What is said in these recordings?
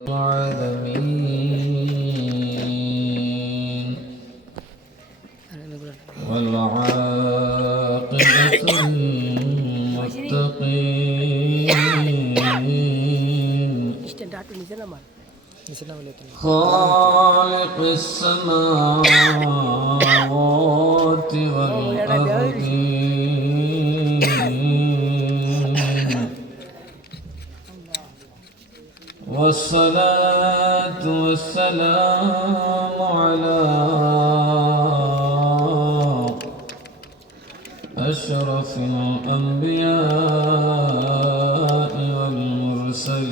العالمين والعاقبة للمتقين خالق السماوات والأرضين والصلاة والسلام على أشرف الأنبياء والمرسلين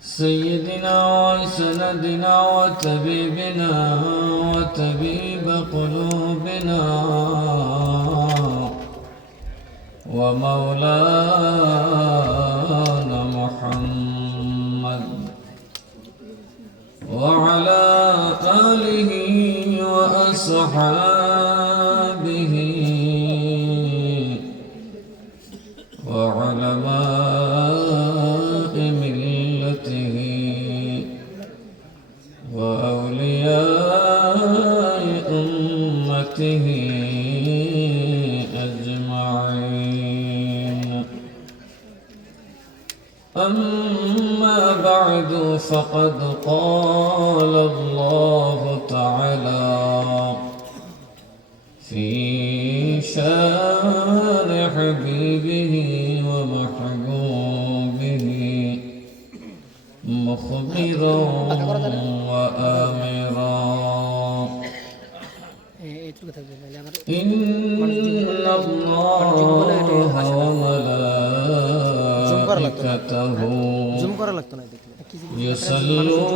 سيدنا وسندنا وطبيبنا وطبيب قلوبنا ومولانا محمد وعلى آله وأصحابه وعلماء ملته وأولياء أمته أما بعد فقد قال الله تعالى في شان حبيبه ومحبوبه مخبرا وآمرا إن الله وملائكته يصلون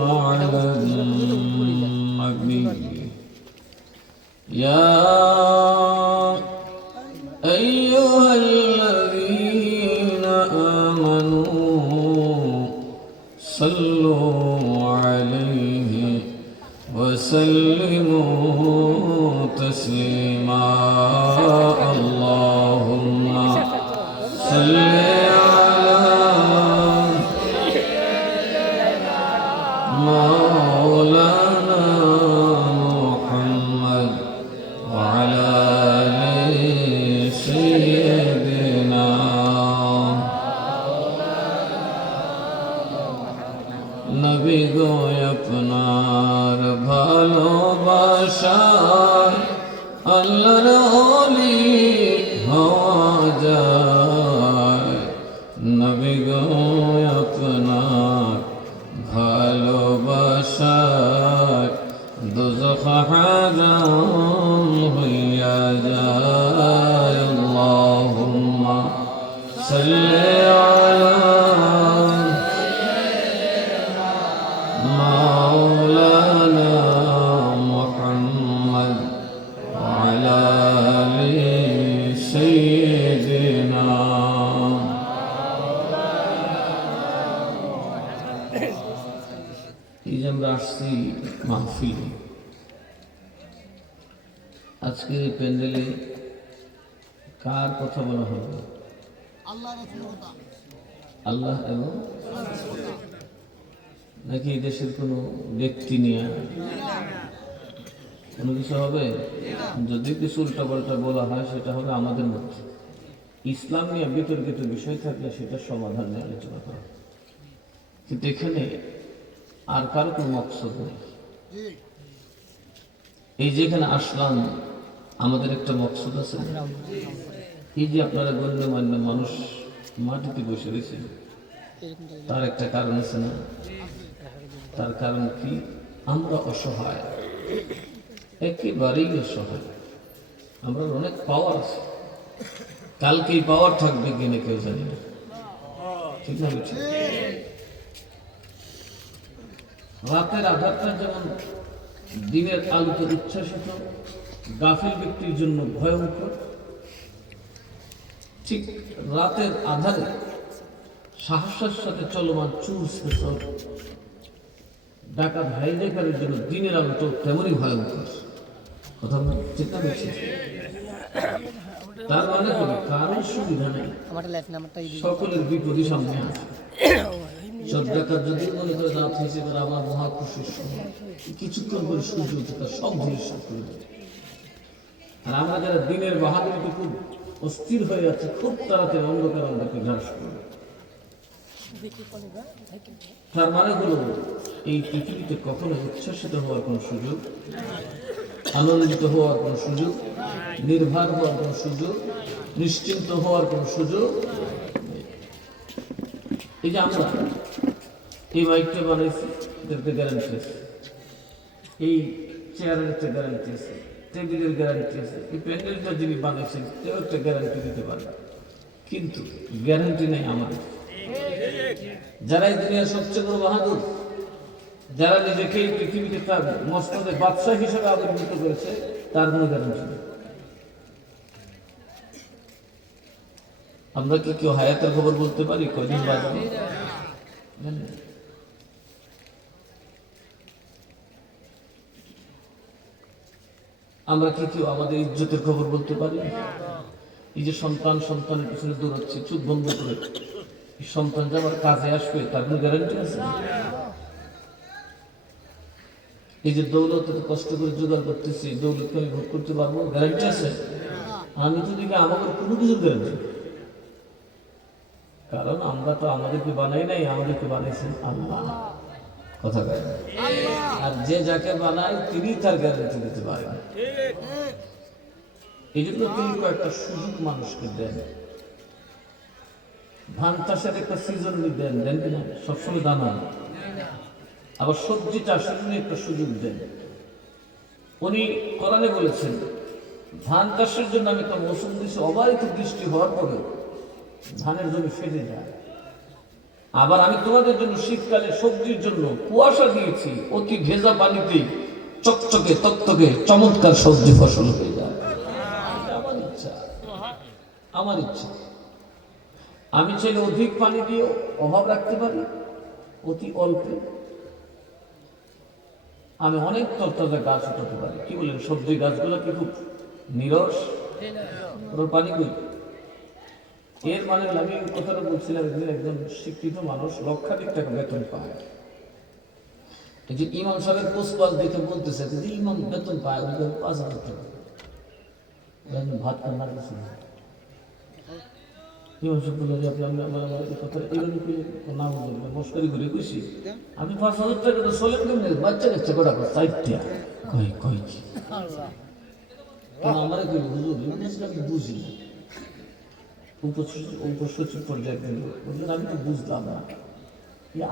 على النبي يا أيها الذين آمنوا صلوا عليه وسلموا تسليما اللهم صل مولانا محمد وعلى آل سيدنا নবী গো আপনার ভালোবাসায় আল্লাহর ওলি হওয়া যায় নবী গো আপনার ভালোবাসায় দোজখ হারাম হইয়া যায় আল্লাহুম্মা সাল্লি আলা মাওলানা মুহাম্মদ ওয়া আলা আলি সাইয়্যিদিনা আমরা আসছি মাহফিল। আজকে প্যান্ডেলে কার কথা বলা হবে? আল্লাহ এবং নাকি দেশের কোনো ব্যক্তি নিয়ে কোনো কিছু হবে? যদি কিছু উল্টাপাল্টা বলা হয় সেটা হবে আমাদের মধ্যে। ইসলাম নিয়ে বিতর্কিত বিষয় থাকলে সেটা সমাধান নিয়ে আলোচনা করা, কিন্তু এখানে আর কারো কোনো মকসদ নেই। এই যেখানে আসলাম আমাদের একটা মকসদ আছে। এই যে আপনারা গণ্যমান্য মানুষ মাটিতে বসে রয়েছে, তার একটা কারণ আছে না? তার কারণ কি? আমরা অসহায়, একেবারেই অসহায়। আমরা অনেক পাওয়ার আছে, কালকে এই পাওয়ার থাকবে কিনা কেউ জানি না, ঠিক না? রাতের আধারটা যেমন দিনের আলোতে উচ্ছ্বাসিত, গাফিল ব্যক্তির জন্য ভয়ঙ্কর, ঠিক রাতের আধারে সাহসের সাথে চলমান চুল ডাকাত হাইজ্যাকারের জন্য দিনের আলো তো তেমনই ভয়ঙ্কর। কথা ঠিক না? তার মানে হলো কারোর সুবিধা নেই, সকলের বিপদই সামনে আছে। চোদ্দাকার যদি মনে করে রাত হয়েছে এবার আমার মহাপুরুষের সময়, কিছুক্ষণ করে সূর্য উঠে তার সব ধূলিসাৎ করে দেবে। আর আমরা যারা দিনের বাহাদুরিতে খুব অস্থির হয়ে যাচ্ছে, খুব তাড়াতাড়ি অন্ধকার অন্ধকে গ্রাস করবে। তার মানে হলো এই পৃথিবীতে কখনো উচ্ছ্বাসিত হওয়ার কোন সুযোগ, আনন্দিত হওয়ার কোন সুযোগ, নির্ভর হওয়ার কোন সুযোগ, নিশ্চিন্ত হওয়ার কোন সুযোগ। এই যে আমরা এই মাইকটা বানাইছি, এটাতে গ্যারান্টি আছে, এই চেয়ারের একটা গ্যারান্টি আছে, টেবিলের গ্যারান্টি আছে, এই প্যান্ডেলটা যিনি বানাইছেন কেউ একটা গ্যারান্টি দিতে পারে, কিন্তু গ্যারান্টি নেই আমাদের। যারা এই দুনিয়ার সবচেয়ে বড় বাহাদুর, যারা নিজেকে এই পৃথিবীতে তার মস্তদে বাদশাহ হিসেবে আবির্ভূত করেছে, তার কোনো গ্যারান্টি নেই। আমরা কি কেউ হায়াতের খবর বলতে পারি কয়দিন বাঁচবে? আমরা কি কেউ আমাদের ইজ্জতের খবর বলতে পারি? এই যে সন্তানের পিছনে দৌড়াচ্ছে চোখ বন্ধ করে, এই সন্তান যে আমার কাজে আসবে তার কোনো গ্যারান্টি আছে? এই যে দৌলত কষ্ট করে জোগাড় করতেছি, দৌলতকে আমি ভোগ করতে পারবো, গ্যারান্টি আছে? আমি তো দেখি আমাদের কোনো কিছু গ্যারান্টি, কারণ আমরা তো আমাদেরকে বানাই নাই, আমাদেরকে বানাইছেন আল্লাহ। কথা বলে, আর যে যাকে বানায় তিনি তার গ্যারান্টি দিতে পারেন। এই জন্য তিনি কয়েকটা সুযোগ মানুষকে দেন। ধান চাষের একটা সিজন দেন, দেন কিনা? সবসময় দানা। আবার সবজি চাষের জন্য একটা সুযোগ দেন। উনি কোরআনে বলেছেন ধান চাষের জন্য আমি তো মৌসুম দিচ্ছি, অবারিত বৃষ্টি হওয়ার পরে ধানের জমি ফেটে যায়। আবার আমি তোমাদের জন্য শীতকালে সবজির জন্য কুয়াশা দিয়েছি, অতি ভেজা পানিতে চকচকে তকতকে চমৎকার সবজি ফসল হয়ে যায়। আমার ইচ্ছা, আমার ইচ্ছা। আমি চাইলে অধিক পানি দিয়ে অভাব রাখতে পারি, অতি অল্পে আমি অনেক তরতাজা গাছ উঠাতে পারি। কি বলেন, সবজি গাছগুলো কি খুব নিরস, ওর পানি কই? এর মানে আমি কথাটা বলছিলাম, একজন শিক্ষিত মানুষ লক্ষাধিক টাকা বেতন পায়। এই যে ইমাম সাহেবের পোস্টপাল দেখে বলতেছে যে ইমাম বেতন পায় 5,000 টাকা, ভাত রান্না করছে। ইমাম সাহেব বললো যে আপনি আমার কথা এইভাবে না বলবেন, মস্করি করে কইছি আমি 5,000 টাকা তো চলেন কেমনি, বাচ্চা কাচ্চা কটা চাইটা কই কই কি আমার কই হুজুর আমি বুঝি না। উপসচিব পর্যায়ে বললেন আমি তো বুঝলাম না,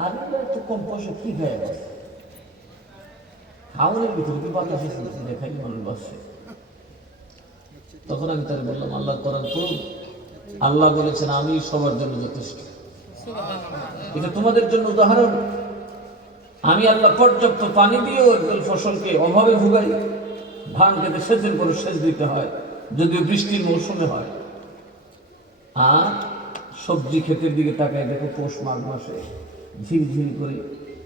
আর একটু কম পয়সা কি খায় খাওয়ানোর ভিতরে কি বাতাস দেখাই মানুষ বাসছে। তখন আমি তারা বললাম আল্লাহ কোরআন পড়ুন, আল্লাহ বলেছেন আমি সবার জন্য যথেষ্ট। এটা তোমাদের জন্য উদাহরণ। আমি আল্লাহ পর্যাপ্ত পানি দিয়েও একদল ফসলকে অভাবে ভুগাই। ধান খেতে সেচের পরে সেচ দিতে হয়, যদিও বৃষ্টির মৌসুমে হয়। আর সবজি ক্ষেতের দিকে তাকায় দেখো পৌষ মাঘ মাসে ঝিরঝির করে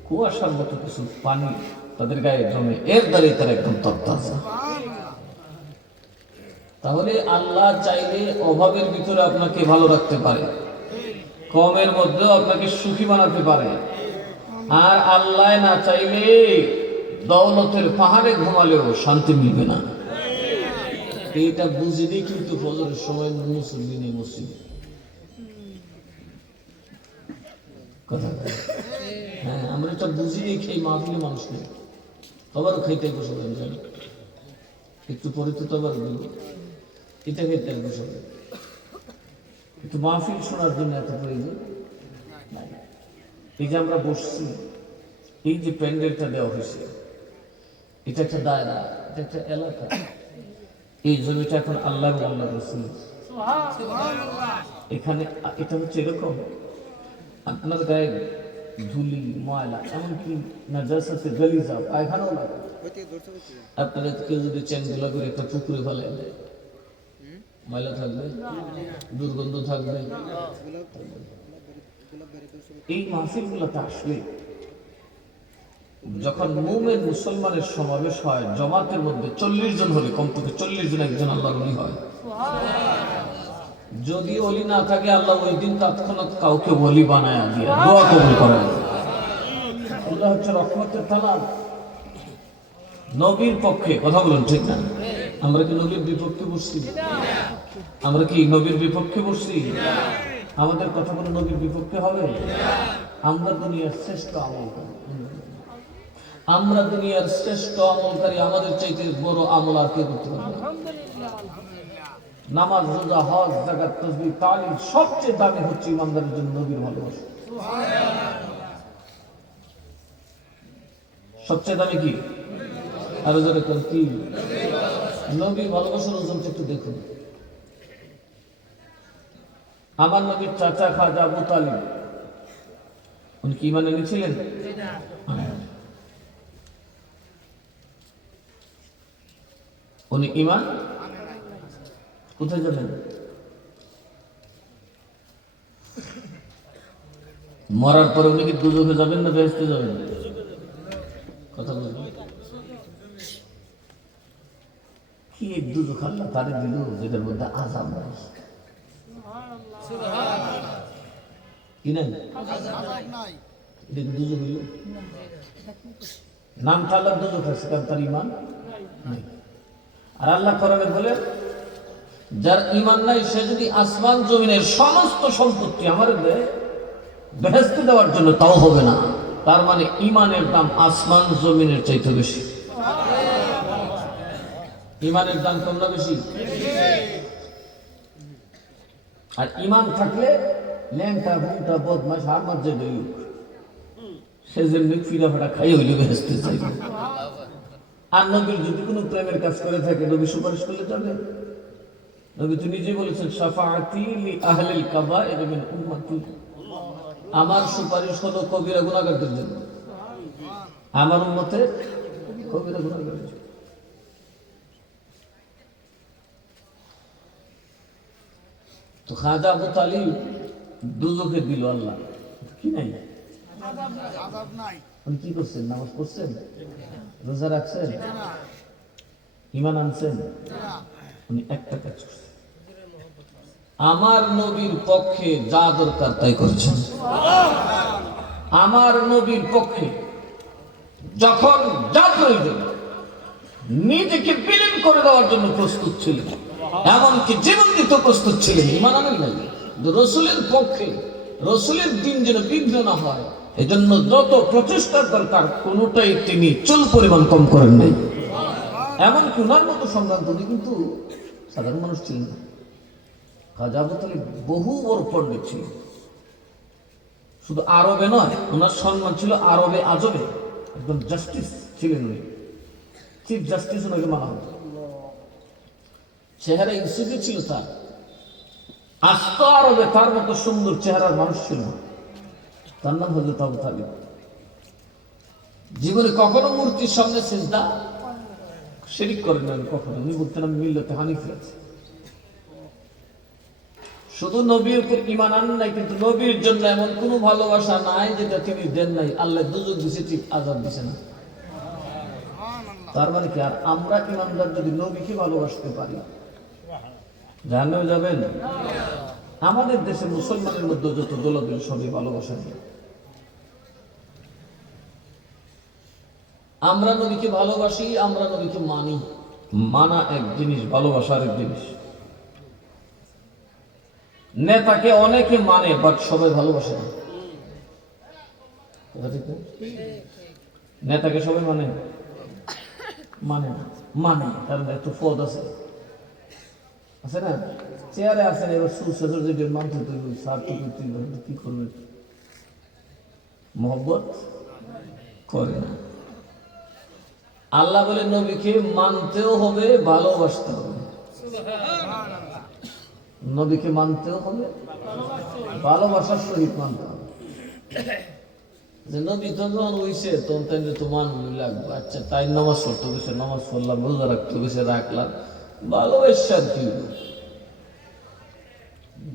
কুয়াশার মতো কিছু পানি তাদের গায়ে জমে, এর দ্বারাই তারা একদম তরতাজা। তাহলে আল্লাহ চাইলে অভাবের ভিতরে আপনাকে ভালো রাখতে পারে, কমের মধ্যেও আপনাকে সুখী বানাতে পারে। আর আল্লাহ না চাইলে দৌলতের পাহাড়ে ঘুমালেও শান্তি মিলবে না। এইটা বুঝিনি কিন্তু ফজরের সময় মুসল্লি নেই মসজিদে। কথা হ্যাঁ, আমরা এটা বুঝিনি, খেয়ে মাহফিলে মানুষ নেই, আবারও খাইতে বসে জানি একটু পরে তো আবার এটা খেতে বসে একটু মাহফিল শোনার জন্য এত প্রয়োজন। এই যে আমরা বসছি, এই যে প্যান্ডেলটা দেওয়া হয়েছে, এটা একটা দায়রা, এটা একটা এলাকা। এই জমিটা এখন আল্লাহ এবং আল্লাহ রাসূল। এখানে এটা হচ্ছে এরকম, আপনার গায়ে ধুলি ময়লা এমনকি নাজাসাতে গালিজা পায়খানাও লাগে। আপনারা কেউ যদি চেনগুলা করে একটা পুকুরে ফেলে ময়লা থাকবে, দুর্গন্ধ থাকবে। এই মাহফিলগুলোতে আসলে যখন মুমিন মুসলমানের সমাবেশ হয়, জমাতের মধ্যে 40 জন হলে কমপক্ষে 40 জন একজন আল্লাহর ওলি হয়। যদি ওলি না থাকে আল্লাহ ওই দিন তৎক্ষণাৎ কাউকে ওলি বানায় দিয়ে দোয়া কবুল করেন। আল্লাহ হচ্ছে রহমতের তালাব। নবীর পক্ষে কথা বলেন, ঠিক না? আমরা কি নবীর বিপক্ষে বসছি? আমরা কি নবীর বিপক্ষে বসছি? আমাদের কথা বলে নবীর বিপক্ষে হবে? আমরা দুনিয়ার শ্রেষ্ঠ আমলকারী, আমরা দুনিয়ার শ্রেষ্ঠ আমলকারী। আমাদের চাইতে বড় আমল আর কে করতে পারবে? নামাজ, রোজা, হজ, যাকাত, তাসবিহ, তালিম সবচেয়ে দামি হচ্ছে ইমানদারের জন্য নবীর ভালোবাসা। সবচেয়ে দামি কি? আরো জোরে কোন কি? নবীর ভালোবাসার ওজনটা একটু দেখুন। আমার নবীর চাচা খাজা আবু তালিব, উনি কি ইমান এনেছিলেন? উনি ইমান কোথায় যাবেন? মরার পরে উনি কি দুজকে যাবেন না বেহেশতে যাবেন? কথা বলবেন কি? এক দুজক আল্লাহ তারে দিল যেটার মধ্যে আযাব নাই। কি নাই? এটা কি দুজক হইল? নামটা আল্লাহ দুজক আছে, কারণ তার ইমান নাই। আর আল্লাহ কোরআনে বলে, যার ইমান নাই সে যদি আসমান জমিনের সমস্ত সম্পত্তি আমার দেয় বেহেশতে দেওয়ার জন্য, তাও হবে না। তার মানে ইমানের দাম আসমান জমিনের চাইতে বেশি। ইমানের দাম কম না বেশি? আর ইমান থাকলে ল্যাংটা ভুংটা বদমাশ আর মাঝে বেরুক, সে যেমনি ফিরা ফাটা খাই হইলে বেহেশতে চাইবে। আর নবীর যদি কোনো প্রেমের কাজ করে থাকে, নবী সুপারিশ করলে যাবে। নবী তো নিজে বলেছেন, শাফাআতি লি আহলিল কাবায়ের মিন উম্মতি, আমার সুপারিশ হলো কবিরা গুনাহগারদের জন্য, আমার উম্মতের কবিরা গুনাহগারদের জন্য। তো খাজা আবু তালিব দুজকে দিল আল্লাহ, কি নাই? আযাব নাই। উনি কি করছেন? নামাজ পড়ছেন, রোজা রাখছেন, ঈমান আনছেন? উনি একটা কাজ করছেন, আমার নবীর পক্ষে যা দরকার তাই করেছেন। আমার নবীর পক্ষে যখন যা প্রয়োজন নিজেকে বিলীন করে দেওয়ার জন্য প্রস্তুত ছিলেন, এমনকি জীবন দিতে প্রস্তুত ছিলেন। ঈমান আনেন নাই? রসুলের পক্ষে, রসুলের দিন যেন বিঘ্ন না হয়, এজন্য যত প্রচেষ্টার দরকার কোনোটাই তিনি চুল পরিমাণ কম করেন নাই। এমনকি ওনার মতো সম্ভ্রান্ত উনি কিন্তু সাধারণ মানুষ ছিলেন না। খাজা আবু তালিব বহু বড় পণ্ডিত ছিলেন, শুধু আরবে নয়, ওনার সম্মান ছিল আরবে আজবে। একদম জাস্টিস ছিলেন উনি, চিফ জাস্টিস ওনাকে মানা হতো। চেহারা ইউসুফি ছিল তার, আস্ত আরবে তার মতো সুন্দর চেহারার মানুষ ছিল না। তার নাম হযরত আবু তালিব। জীবনে কখনো মূর্তির সামনে সিজদা শিরক করেন না কখনো। উনি বলতেন আমি মিল্লাতে হানিফি আছি। শুধু নবীর উপর ঈমান আনেন নাই, কিন্তু নবীর জন্য এমন কোনো ভালোবাসা নাই যেটা তিনি দেন নাই। আল্লাহ দুজক দিছে, ঠিক আযাব দিছে না। তার মানে কি? আর আমরা ঈমানদার যদি নবীকে ভালোবাসতে পারি, জাহান্নামে যাবেন? আমাদের দেশে মুসলমানের মধ্যে যত দলাদল সবই ভালোবাসা নিয়ে। আমরা নবীকে ভালোবাসি, আমরা নবীকে মানি। মানা এক জিনিস, ভালোবাসা আরেক জিনিস। নেতাকে অনেকে মানে, বাট সবাই ভালোবাসে না। নেতাকে সবাই মানে মানে না, মানে কারণ এত পদ আছে, আছে না? চেয়ারে আছেন, এবার সুসেজর যদি মানতে তৈরি সার কি করবে? মহব্বত করে না। আল্লাহ বলে নবীকে মানতেও হবে, ভালোবাসতে হবে। নবীকে মানতেও হবে, ভালোবাসার সহিত মানতে হবে। যে নবী তো যখন হইছে তখন তাই তো মানবই লাগবে। আচ্ছা, তাই নামাজ পড়তে গেছে, নামাজ পড়লাম, রোজা রাখতে গেছে, রাখলাম, ভালোবাসার কি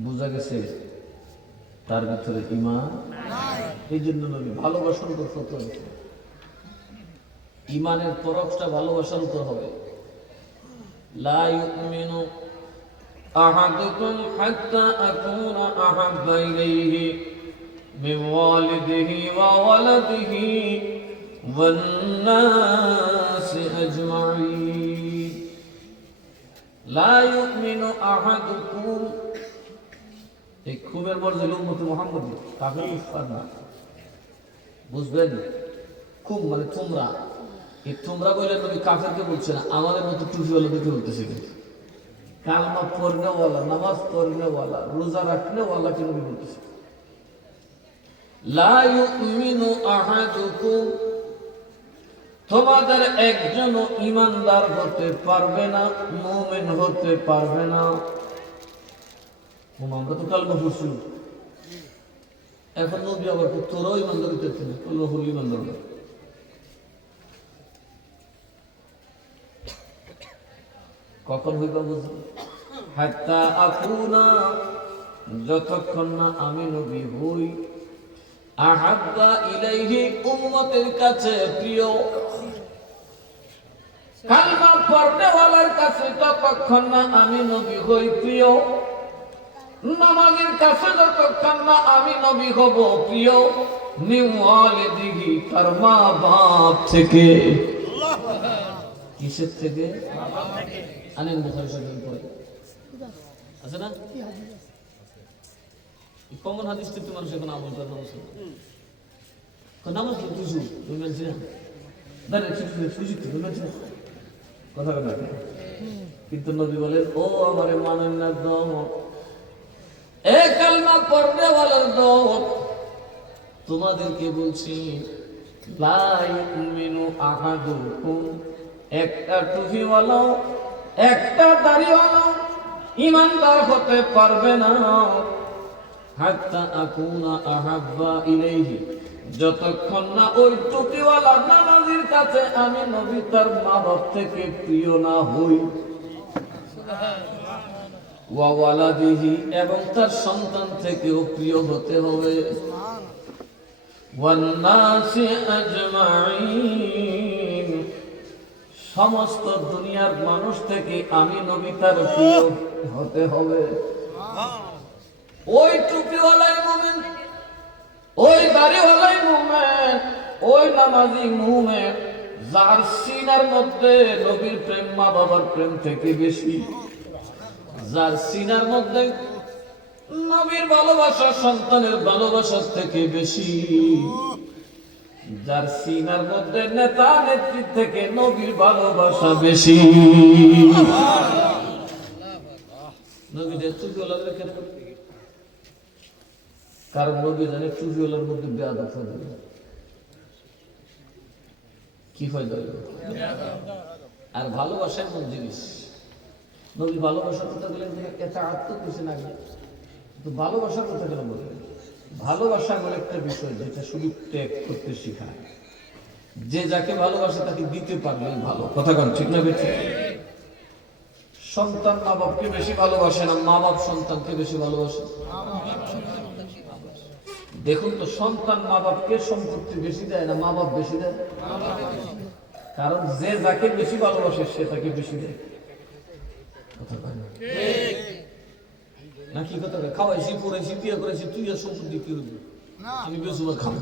বোঝা গেছে তার ভিতরে ঈমান। এই জন্য নবী ভালোবাসার উপর ফতোয়া দিয়েছেন। ঈমানের তরফটা ভালোবাসার উপর হবে। লা ইউমিনু أحدكم حتى أكون أحب إليه من والده وولده والناس أجمعين لا يؤمن أحدكم এই খুবের মর্যাদা উম্মতে মুহাম্মদী কাফের ইফতার না বুঝবেন খুব মানে তোমরা এই তোমরা বলে নবী কাফেরকে বলছে না আমাদের মতো টুপিওয়ালাদেরকে বলতেছে কিন্তু কালমা পড়নেওয়ালা নামাজ পড়নেওয়ালা রোজা রাখনেওয়ালাকে নবী বলতেছে লা ইউমিনু আহাদুকুম তোমাদের একজনও ঈমানদার হতে পারবে না মুমিন হতে পারবে না আমরা তো কালমা পড়ছি এখন নবী আবার তোরাও ইমানদার হতে পারছে না কালমা পড়লে ইমানদার না কখন হইবা বুঝবো হাত্তা আকুনা যতক্ষণ না আমি নবী হই আহাব্বা ইলাইহি উম্মতের কাছে প্রিয় কালমা পড়নেওয়ালার কাছে যতক্ষণ না আমি নবী হই প্রিয় নামাজের কাছে যতক্ষণ না আমি নবী হব প্রিয় নিওয়ালিদিহি তার মা বাপ থেকে কিসের থেকে আনেন বুখারী শরীফ পড়ে আছে না কমন হাদিস তো মানুষ এখন আমল করে নামাজ কি কিছু তুমি বলছি না দাঁড়া সুযোগ তুমি বলছি না কথা কথা কিন্তু নবী বলেন ও আমারে মানেন না দম এ কালমা পড়নেওয়ালার দম তোমাদেরকে বলছি লা ইউমিনু আহাদুকুম একটা টুপিওয়ালা একটা দাড়িওয়ালা ঈমানদার হতে পারবে না হাত্তা আকুনা আহাব্বা ইলাইহি যতক্ষণ না ওই টুপিওয়ালা নামাজীর কাছে আমি নবী তার মা বাপ থেকে প্রিয় না হই ওয়া ওয়ালাদিহি এবং তার সন্তান থেকেও প্রিয় হতে হবে ওয়ান নাসি আজমাইন সমস্ত দুনিয়ার মানুষ থেকে আমি নবী তার প্রিয় হতে হবে ওই টুপিওয়ালাই মুমিন ওই দাড়িওয়ালাই মুমিন ওই নামাজি মুমিন যার সিনার মধ্যে নবীর প্রেম মা বাবার প্রেম থেকে বেশি যার সিনার মধ্যে নবীর ভালোবাসা সন্তানের ভালোবাসার থেকে বেশি যার সিনার মধ্যে নেতা নেত্রী থেকে নবীর ভালোবাসা বেশি নবীদের টুপিওয়ালাদের কেন কারণ নবী জানে টুপিওয়ালার মধ্যে বেয়াদব ফায়দা কি ফায়দা আর ভালোবাসা এমন জিনিস নবী ভালোবাসার কথা বলে এটা আত্মকুশি না তো ভালোবাসার কথা কেন বলে ভালোবাসা বলে একটা বিষয় যেটা শুধু ত্যাগ করতে শেখায় যে যাকে ভালোবাসে তাকে দিতে পারলেই ভালো কথা কন ঠিক না বেঠে সন্তান মা বাপকে বেশি ভালোবাসে না মা বাপ সন্তানকে বেশি ভালোবাসে দেখুন তো সন্তান মা বাপকে সম্পত্তি বেশি দেয় না মা বাপ বেশি দেয় কারণ যে যাকে বেশি ভালোবাসে সে তাকে বেশি দেয় কথা কয় না না কি কথা খাওয়াইছি পড়াইছি বিয়ে করেছি তুই আর সম্পত্তি কি হবি আমি বেসুবার খাবো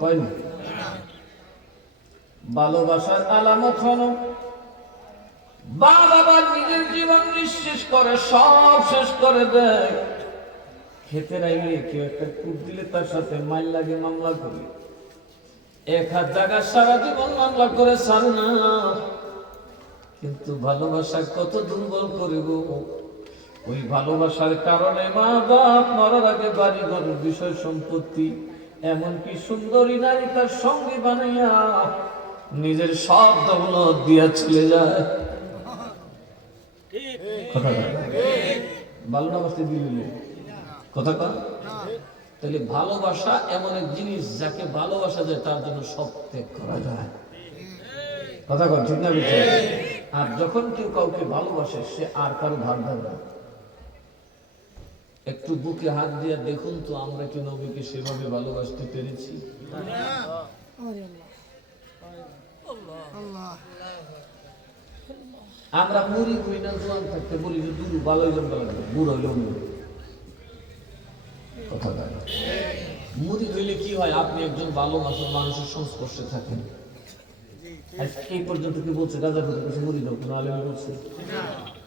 কয় না ভালোবাসার আলামত হলো বাবা নিজের জীবন নিঃশেষ করে সব শেষ করে দেয় খেতে রাইলে কেউ একটা কূপ দিলে তার সাথে মাইল লাগে মামলা করে এক হাত জায়গা সারা জীবন মামলা করে ছাড় না কিন্তু ভালোবাসা কত দুর্বল করে গো ওই ভালোবাসার কারণে মা বাপ মরার আগে বাড়ি ঘর বিষয় সম্পত্তি এমনকি সুন্দরী নারী তার সঙ্গী বানাইয়া নিজের সব দৌলত দিয়া চলে যায় কথা ভালো না বাসতে দিলে কথা কন তাহলে ভালোবাসা এমন এক জিনিস যাকে ভালোবাসা যায় তার জন্য সব ত্যাগ করা যায় কথা কন ঠিক না বুঝছে আর যখন কেউ কাউকে ভালোবাসে সে আর কারো ধার ধার না একটু বুকে হাত দিয়ে দেখুন তো আমরা কি নবীকে সেভাবে ভালোবাসতে পেরেছি আমরা মুড়ি হই না, জোয়ান থাকতে বলি যে দুরু ভালো হইলাম লাগবে, বুড়ো হইলাম কথা বলে। মুড়ি হইলে কি হয়, আপনি একজন ভালো মানুষের সংস্পর্শে থাকেন। এই পর্যন্ত কি বলছে গাজা করে কাছে মুড়ি দাও, কোনো আলেম বলছে?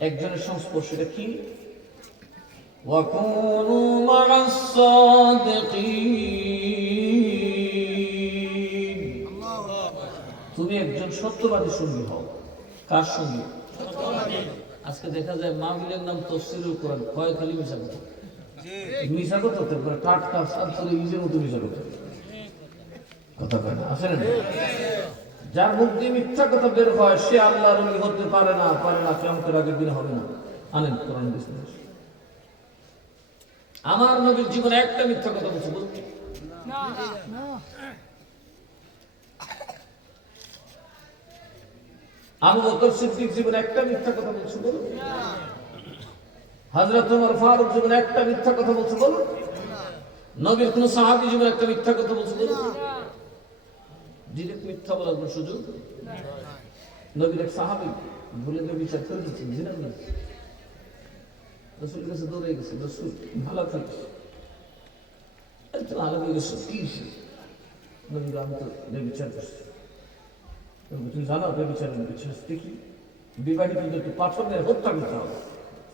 একজনের সংস্পর্শটা কি? ওয়াকুনু মা'আস সাদিকিন, তুমি একজন সত্যবাদী সঙ্গী হও। কার সঙ্গী? আজকে দেখা যায় মাহফিলের নাম তাফসীরুল কোরআন, কয় খালি মিশা কথা। মিশা কথা তো টাটকা সাতরে ইজের মতো মিশা কথা, কথা কয় না, আছে না? যার মুখ দিয়ে মিথ্যা কথা বের হয় সে আল্লাহর ওলি হতে পারে না, কিয়ামতের আগের দিন হবে না। আনেন কোরআন বিসমিল্লাহ। আমার নবীর জীবনে একটা মিথ্যা কথা বলছে বলুন? না। আবু বকর সিদ্দিক জীবনে একটা মিথ্যা কথা বলছে বলুন? না। হযরত ওমর ফারুক জীবনে একটা মিথ্যা কথা বলছে বলুন? না। নবীর কোন সাহাবী জীবনে একটা মিথ্যা কথা বলছে বলুন? না। ডিরেক্ট মিথ্যা বলার কোনো সুযোগ নাই। নবীর এক সাহাবী ভুলে গিয়ে বিচার করে দিচ্ছেন, জিনা না, রাসূলের কাছে দৌড়ে গেছে, রাসূল ভালো থাকিস, একটু ভালো হয়ে গেছে কি? নবী আমি তো বিচার করছি। তুমি জানো বিচারের শাস্তি কি? বিবাহিত যদি পাথর মেরে হত্যা করতে হবে।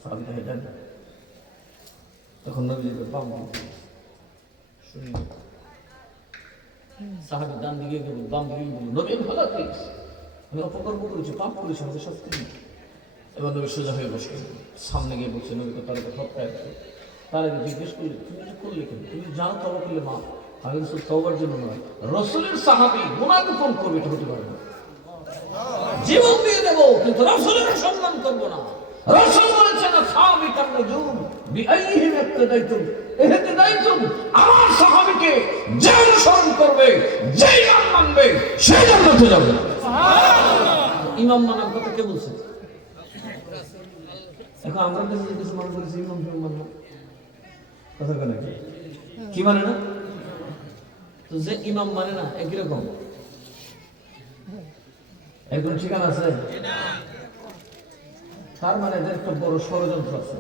সাহাবী তাই জানে। তখন নবী বাম শুনি সাহাবী ডান দিকে গেল, বাম দিকে গেল, নবী ভালো থাকিস, আমি অপকর্ম করেছি, পাপ করেছি, আমাদের শাস্তি নেই। এবার নবী সোজা হয়ে বসে সামনে গিয়ে বলছে, নবী তো তার হত্যা করে। তার আগে জিজ্ঞেস করলে তুমি যে করলে কেন? তুমি জানো তবা করলে মা, আমি রসুল তওবার জন্য নয়, রসুলের সাহাবী গুনাহ গোপন করবে, এটা হতে পারে না। জীবন দিয়ে দেব কিন্তু রসুলের সম্মান করবো না। রসুল বলেছেন সাহাবীকান নুজুম বিআইহিম ইক্তাদাইতুম ইহতাদাইতুম, আমার সাহাবীকে যে অনুসরণ করবে, যে ইমাম মানবে, সে জান্নাতে যাবে। সুবহানাল্লাহ। ইমাম মানার কথা কে বলছে? এখন আমরা কাছে কিছু মনে করেছি ইমাম মানে না, কথা কেন কি মানে না? তো যে ইমাম মানে না একই রকম একজন ঠিকানা আছে, তার মানে এদের একটা বড় ষড়যন্ত্র আছে।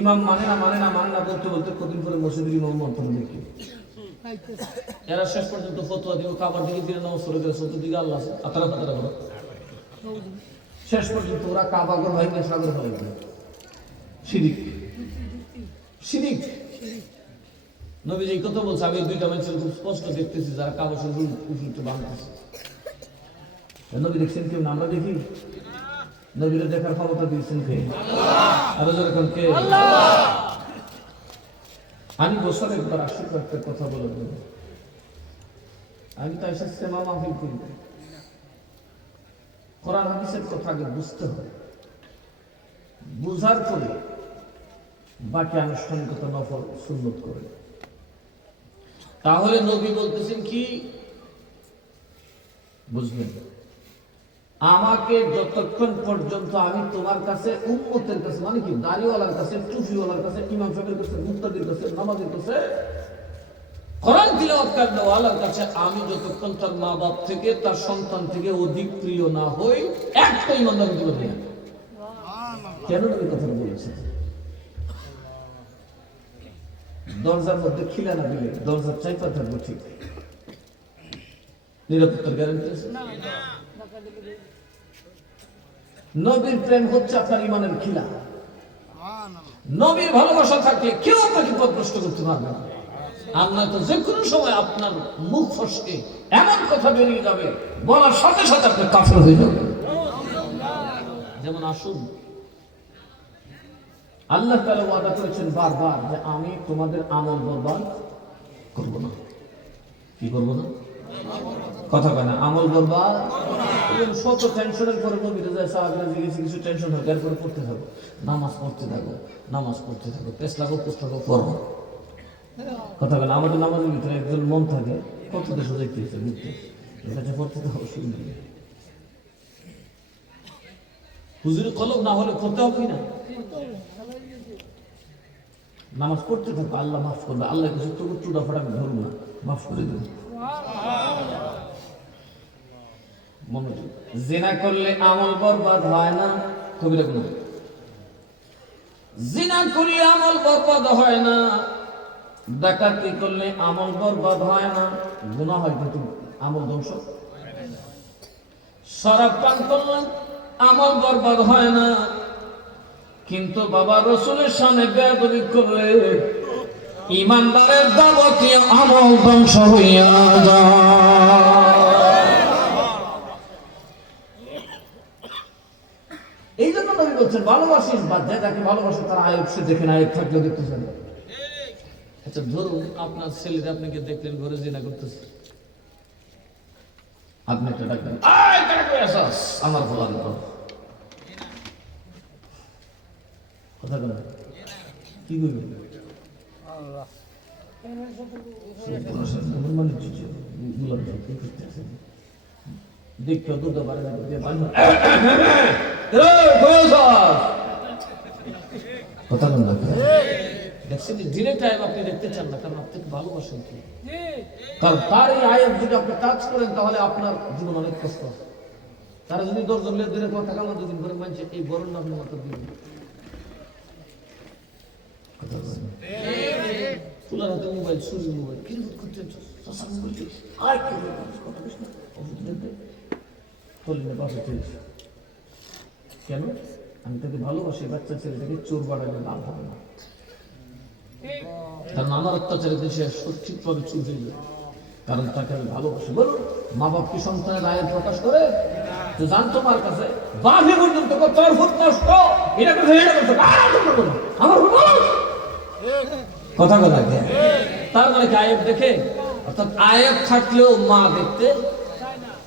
ইমাম মানে না বলতে বলতে কদিন পরে মসজিদের ইমাম মন্তব্য দেখি এরা শেষ পর্যন্ত ফতোয়া দিব কাবার দিকে ফিরে নামাজ পড়ে গেছে, চতুর্দিকে আল্লাহ আছে, আতারা পাতারা করো। শেষ পর্যন্ত ওরা কাবা ঘর ভাইকে সাগর হয়ে গেল। শিরিক শিরিক। নবীজি এই কথা বলছে, আমি দুইটা মানুষের খুব স্পষ্ট দেখতেছি যারা কাবা শরীর উল্টো বাঁধতেছে। নবী দেখছেন কেউ? আমরা দেখি? নবীরা দেখার ক্ষমতা দিয়েছেন কে? আরো যেরকম কে? আমি বছর একবার আসি একটা কথা বলার জন্য। আমি তো এসে সেমা মাহফিল করি, কোরআন হাদিসের কথা আগে বুঝতে হয়, বুঝার পরে বাকি আনুষ্ঠানিকতা নফল সুন্নত করে। তাহলে নবী বলতেছেন কি বুঝবেন? আমাকে যতক্ষণ পর্যন্ত আমি তোমার কাছে উম্মতের কাছে, মানে কি দাড়িওয়ালার কাছে, টুপিওয়ালার কাছে, ইমাম সাহেবের কাছে, মুক্তাদির কাছে, নামাজের কাছে, কোরআন তিলাওয়াতকারীওয়ালার কাছে আমি যতক্ষণ তার মা বাপ থেকে, তার সন্তান থেকে অধিক প্রিয় না হই, একটা ইমানদার দিল না। কেন নবী কথা বলেছেন? দরজার মধ্যে খিলা না দিলে দরজার চাইপা থাকবো, ঠিক নিরাপত্তার গ্যারান্টি আছে? নবীর প্রেম হচ্ছে আপনার ইমানের খিলা। নবীর ভালোবাসা থাকলে কেউ আপনাকে পথভ্রষ্ট করতে পারবে না। আপনার তো যে কোনো সময় আপনার মুখ ফসকে এমন কথা বেরিয়ে যাবে, বলার সাথে সাথে আপনি কাফের হয়ে যাবেন। যেমন আসুন, আল্লাহ তাআলা ওয়াদা করেছেন বারবার যে আমি তোমাদের আমল বরবাদ করব না। কি করব না? কথা কেন? আমল বরবাদ। শত টেনশনের পরে নবীরা যায়, সাহাবীরা জিজ্ঞেস কিছু টেনশন হয়, এরপরে পড়তে থাকো, নামাজ পড়তে থাকো, পেছ লাগো, পড়ো। কথা কেন? আমাদের নামাজের ভিতরে একজন মন থাকে, কত দেশে দেখতেছে ঘুরতে, এটা পড়তে তো অসুবিধা নেই। হুজুরের কলম না হলে পড়তে হবে না, নামাজ পড়তে থাকো, আল্লাহ মাফ করবে। আল্লাহ কিছু টুটা ফাটা আমি ধরবো না, মাফ করে দেবো। মনোযোগ। জিনা করলে আমল বরবাদ হয় না, কবিরা গুনাহ। জিনা করলে আমল বরবাদ হয় না, ডাকাতি করলে আমল বরবাদ হয় না, গুনাহ হয় কিন্তু আমল ধ্বংস। শরাব পান করলে আমল বরবাদ হয় না, কিন্তু বাবা রাসূলের সামনে বেয়াদবি করলে ইমানদারের যাবতীয় আমল ধ্বংস হইয়া যায়। এই জন্য নবী বলছেন ভালোবাসিস বাদ দে, যাকে ভালোবাসে তার আয়ব সে দেখে না, আয়ব থাকলেও দেখতে চান। আচ্ছা ধরুন আপনার ছেলেরা আপনাকে দেখলেন ঘরে জিনা করতেছে, আপনি একটা ডাকবেন, আয় কাটা কই আসস, আমার গোলাম তো কথা বলেন, কি করবেন? আল্লাহ দেখতে দুধ বাড়ি কথা বলেন না, দেখছেন ডিরেক্ট টাইম আপনি দেখতে চান না, কারণ আপনাকে ভালোবাসেন কি, কারণ তার এই আয়াত যদি আপনি কাজ করেন তাহলে আপনার জীবন অনেক কষ্ট। তারা যদি 10 জন দূরে কথা কালা দুদিন করে মানছে এই বরণ না আপনি মাত্র দিবেন। তুলার হাতে মোবাইল, সূর্য মোবাইল, কি করতে কেন? আমি তাকে ভালোবাসি, বাচ্চা ছেলেটাকে চোর বাড়ালে লাভ হবে না, কারণ আমার অত্যাচারের দেশে সঠিকভাবে চুপ হয়ে যায়, কারণ তাকে আমি ভালোবাসি। বলুন মা বাপ কি সন্তানের আয় প্রকাশ করে? তো জানতো মার কাছে বাঘে পর্যন্ত তোর ভূত নষ্ট, এটা করছে এটা করছে আমার কথা কথা কে, তার মানে কি আয়েব দেখে? অর্থাৎ আয়েব থাকলেও মা দেখতে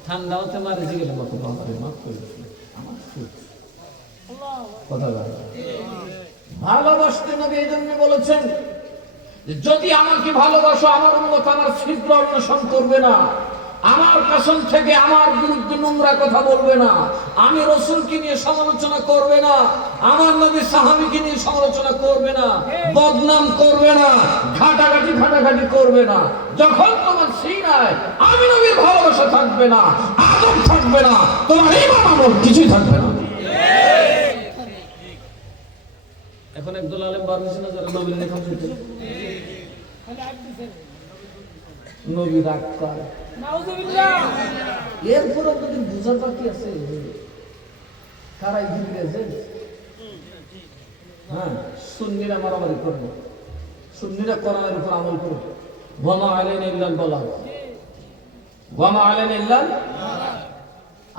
ঠান্ডা হতে মারে যে গেলে মতো বাবারে মাফ করে আমার কথা কথা। ভালোবাসতে নবী এই জন্য বলেছেন যদি আমাকে ভালোবাসো আমার উম্মত আমার ছিদ্র অন্বেষণ করবে না, আমার কাসম থেকে আমার বিরুদ্ধে নোংরা কথা বলবে না, আমি রাসূলকে নিয়ে সমালোচনা করবে না, আমার নবী সাহাবীকে নিয়ে সমালোচনা করবে না, বদনাম করবে না, ঘাটাঘাটি করবে না। যখন তোমার সিনায় আমি নবীর ভালোবাসা থাকবে না, আদব থাকবে না, তোমার ঈমান আমল কিছুই থাকবে না। এখন একদল আলেম বার হয়েছে না যারা নবীর লেখা শুনতে, নবী রাগ করে, এরপর আপনাদের বুঝার বাকি আছে কারাই দিবে। হ্যাঁ, সুন্নিরা মারামারি করবো, সুন্নিরা কোরআনের উপর আমল করবো। ওয়ামা আলাইনা ইল্লাল বালাগ, ওয়ামা আলাইনা ইল্লাল,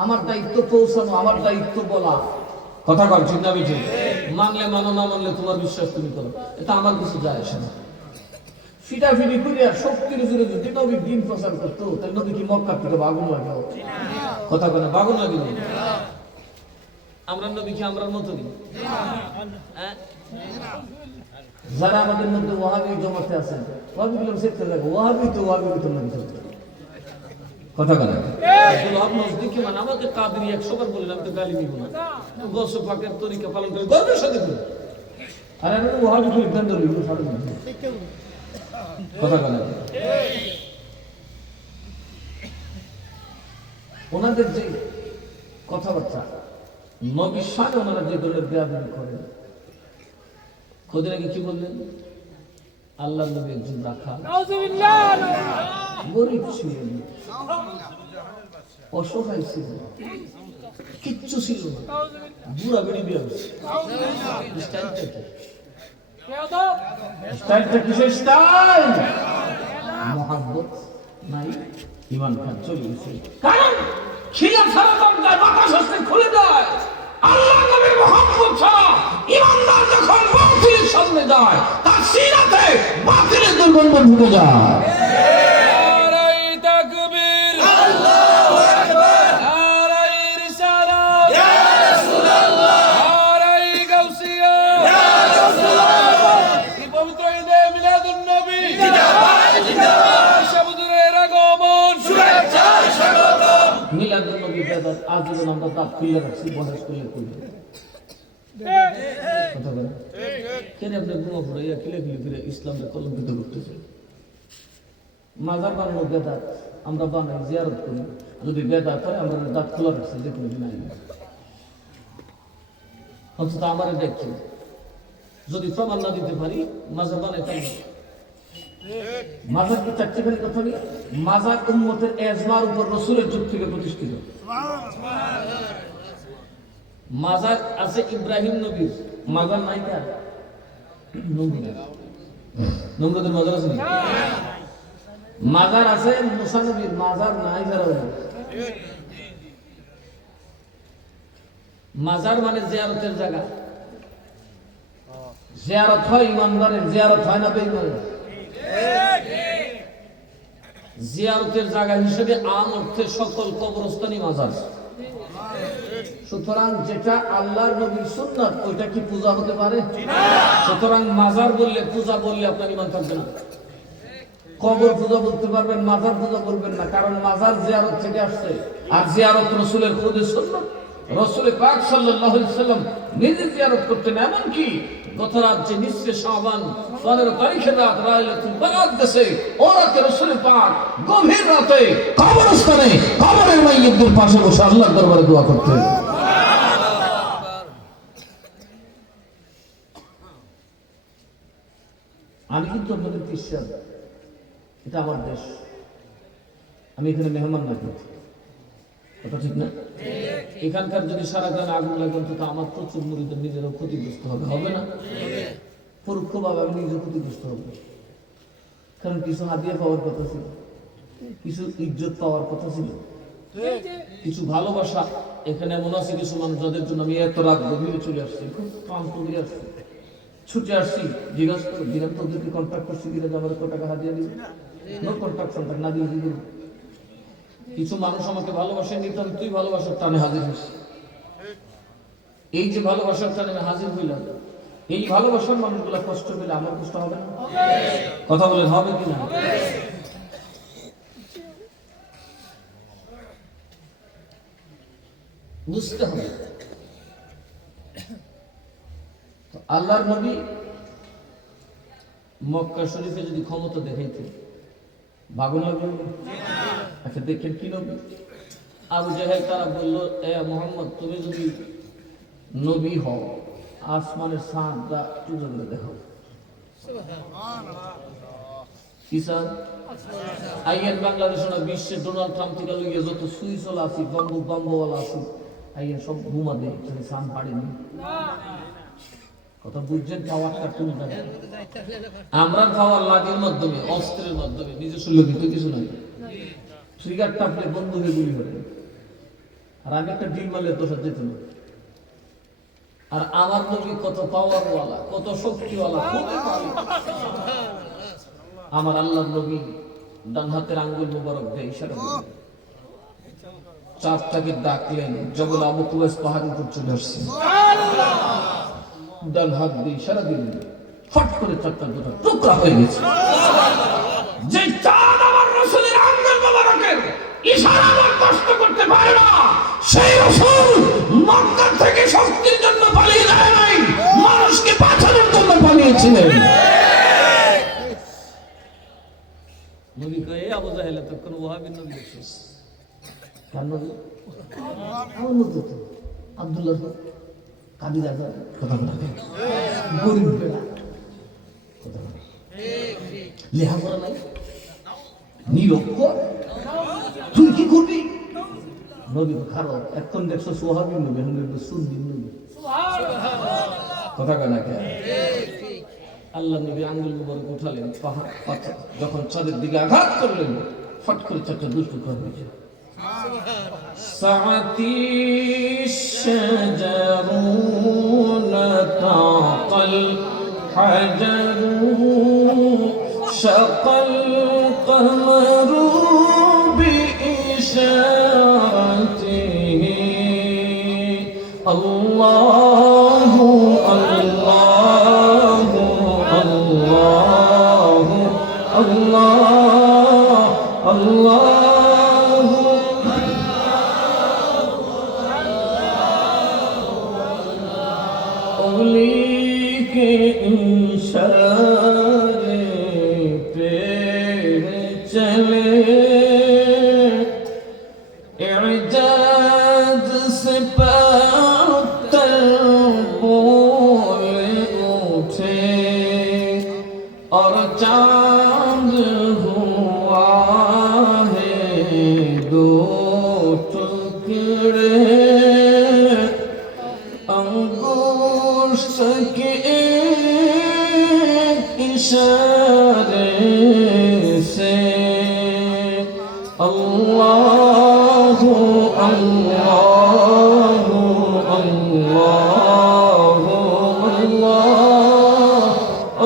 আমার দায়িত্ব পৌঁছানো, আমার দায়িত্ব বলা। কথা কর ঠিক না বেঠিক? মানলে মানো, না মানলে তোমার বিশ্বাস তুমি করো, এটা আমার কিছু যায় আসে না। ফিটাফিটি করিয়া শক্তির জোরে যদি নবী দিন প্রচার করতো তাহলে নবী কি মক্কা থেকে বাগুন লাগাও? কথা বলে বাগুন লাগিল। আমরা নবী কি আমরার মতনই? যারা আমাদের মধ্যে ওয়াহাবি জমাতে আছেন, ওয়াহাবি গুলো শিখতে থাকো, ওয়াহাবি তো নবী চলতে কথা বলে নজদিকে মানে আমাকে কাদেরি 100 বার বললাম তো গালি নিব না, গসব পাকের তরিকা পালন করে গর্বের সাথে করি। আর আমি ওয়াহাবি গুলো বন্ধ হইল সাড়ে কথা বলে। ওনাদের যে কথাবার্তা নবীর সাথে ওনারা যে দলের বেয়াদবি করেন, কদিন আগে কি বললেন? আল্লাহ নবী একজন রাখাল, গরিব ছিলেন, অসহায় ছিলেন, কিচ্ছু ছিল না, বুড়া বেড়ি বিয়ে হচ্ছে। স্টাইলটা কিসের স্টাইল? মহব্বত নাই, ঈমান খান চলে গেছে, কারণ খিলাফ সালাম যায় বাতাস আসতে খুলে যায়। আল্লাহ নবীর মহব্বত ছাড়া ঈমানদার যখন বাতিলের সামনে যায় তার সিনাতে বাতিলের দুর্গন্ধ ঢুকে যায়। আজীবন আমরা দাঁত খুলে রাখছি, বয়স করলে করবে কথা বলে কেন আপনার গুমা ফুরাইয়া কিলে কিলে ফিরে ইসলামকে কলঙ্কিত করতেছে। মাজার বানানো বেদাত আমরা বানাই, জিয়ারত করি, যদি বেদাত হয় আমরা দাঁত খোলা রাখছি, যে কোনো দিন আইনি অন্তত আমার দেখছি। যদি প্রমাণ না দিতে পারি মাজার বানাইতাম না। মাজার কি চারটিখানি কথা নেই। মাজার উম্মতের এজমার উপর রসুলের যুগ থেকে প্রতিষ্ঠিত। মাজার আছে ইব্রাহিম নবীর, মাজার নাই কার? নমরুদের মাজার আছে। মাজার আছে মুসা নবীর, মাজার নাই যারা। মাজার মানে জিয়ারতের জায়গা। জিয়ারত হয় ইমানদারের, জিয়ারত হয় না বেঈমানের। জিয়ারতের জায়গা হিসেবে আম অর্থে সকল কবরস্থানই মাজার। সুতরাং যেটা আল্লাহর নবীর সুন্নাত ওইটা কি পূজা হতে পারে? সুতরাং মাজার বললে, পূজা বললে আপনার ঈমান থাকবে না। কবর পূজা বলতে পারবেন, মাজার পূজা করবেন না, কারণ মাজার জিয়ারত থেকে আসছে, আর জিয়ারত রাসূলের খুদে সুন্নাত। রাসূল পাক সাল্লাল্লাহু আলাইহি সাল্লাম নিজে জিয়ারত করতেন। এমন কি গত রাত যে নিসফে শাবান 15 তারিখের রাত লাইলাতুল বারাত গেছে, ও রাতে রাসূল পাক গভীর রাতে কবরস্থানে কবরের মাইয়িতদের পাশে বসে আল্লাহর দরবারে দোয়া করতেন। আমি কিন্তু আপনাদের খ্রিস্টান, এটা আমার দেশ, আমি এখানে মেহমান না করছি, কথা ঠিক না? এখানকার যদি সারা গ্রামে আগুন লাগে অন্তত আমার প্রচুর মুরিদের নিজেরও ক্ষতিগ্রস্ত হবে, হবে না? পরোক্ষভাবে আমি নিজে ক্ষতিগ্রস্ত হবে। কারণ কিছু হাদিয়া পাওয়ার কথা ছিল, কিছু ইজ্জত পাওয়ার কথা ছিল, কিছু ভালোবাসা। এখানে এমন আছে কিছু মানুষ যাদের জন্য আমি এত রাত গভীরে চলে আসছি, খুব ক্লান্ত হয়ে আসছি, ছুটে আসছি, জিজ্ঞাসা করে দিলাম তোদেরকে কন্ট্রাক্ট করছি কিনা যে আমার কত টাকা হাদিয়া দিবে? নো কন্ট্রাক্ট কন্ট্রাক্ট না দিয়ে দিবে। কিছু মানুষ আমাকে ভালোবাসে নিতাম, তুই ভালোবাসার টানে হাজির হয়েছি। এই যে ভালোবাসার টানে আমি হাজির হইলাম, এই ভালোবাসার মানুষগুলা কষ্ট পেলে আমার কষ্ট হবে না? কথা বলেন, হবে কিনা? বুঝতে হবে। আল্লাহর নবী মক্কা শরীফে যদি ক্ষমতা দেখাইতেন, ভালো লাগলো? আচ্ছা দেখেন কি নবী? আবু জাহেল তারা বলল, এ মুহাম্মদ তুমি যদি নবী হও, আসমানের চাঁদটা চুজো করে দেখো। কি চাঁদ? আইয়ের বাংলাদেশ না বিশ্বের ডোনাল্ড ট্রাম্প থেকে লইয়ে যত সুইচওয়ালা আছে, বম্বওয়ালা আছে, আইয়ের সব ঘুমা দেয়, চাঁদ পাড়েনি। কথা বুঝছেন? পাওয়ারটা কোন জায়গায়? আমরা পাওয়ার লাগের মাধ্যমে, অস্ত্রের মাধ্যমে, নিজস্ব লোকিত কিছু নাই। ট্রিগার টাপলে বন্ধ হয়ে গুলি করে। আর আমি একটা ডিল মারলে তো সাথে যেত না। আর আমার নবী কত পাওয়ারওয়ালা, কত শক্তিওয়ালা। আমার আল্লাহর নবী ডান হাতের আঙ্গুল মোবারক দিয়ে ইশারা দিলেন, চাঁদটাকে ডাকলেন, জবল আবু কুবাইস পাহাড়ের উপর চলে আসছে। ডান হাত দিয়ে ইশারা দিলেন, ফট করে চারটা দুটো টুকরা হয়ে গেছে। যে চাঁদ আমার রাসূলের আঙ্গুল মোবারকের ইশারা কষ্ট করতে পারে না, সেই রাসূল মক্কা থেকে শক্তির জন্য পালিয়ে যায় নাই, মানুষকে বাঁচানোর জন্য পালিয়েছিলেন। নবী কয়ে আবু জাহেল তো কোন ওয়াহাবী নবী দেখছিস? কার নবী? আমার নবী তো আব্দুল্লাহ কাদির আজাদ। কথা বলা গরিব বেড়া, কথা বলা লেখাপড়া নাই, নিরক্ষর, তুই কি করবি? নবী খারাপ। এখন দেখছো সোহাবী নবী, এখন দেখছো সুন্নি নবী। কথা কয় না কেন? আল্লাহ নবী আঙ্গুল মোবারক উঠালেন, পাহাড় পাথর যখন চাঁদের দিকে আঘাত করলেন, ফট করে চারটা দুষ্টু করা হয়েছে। সাআতি শাজারুন তাকাল হাজারু শাকাল কমরু বিইশারাতিহি আল্লাহু আল্লাহু আল্লাহু আল্লাহ আল্লাহ के इशारे पे चले चांद हुआ है दो टुकड़े अंगूष्ठ के एक इशारे से अल्लाहु अल्लाहु अल्लाहु अल्लाह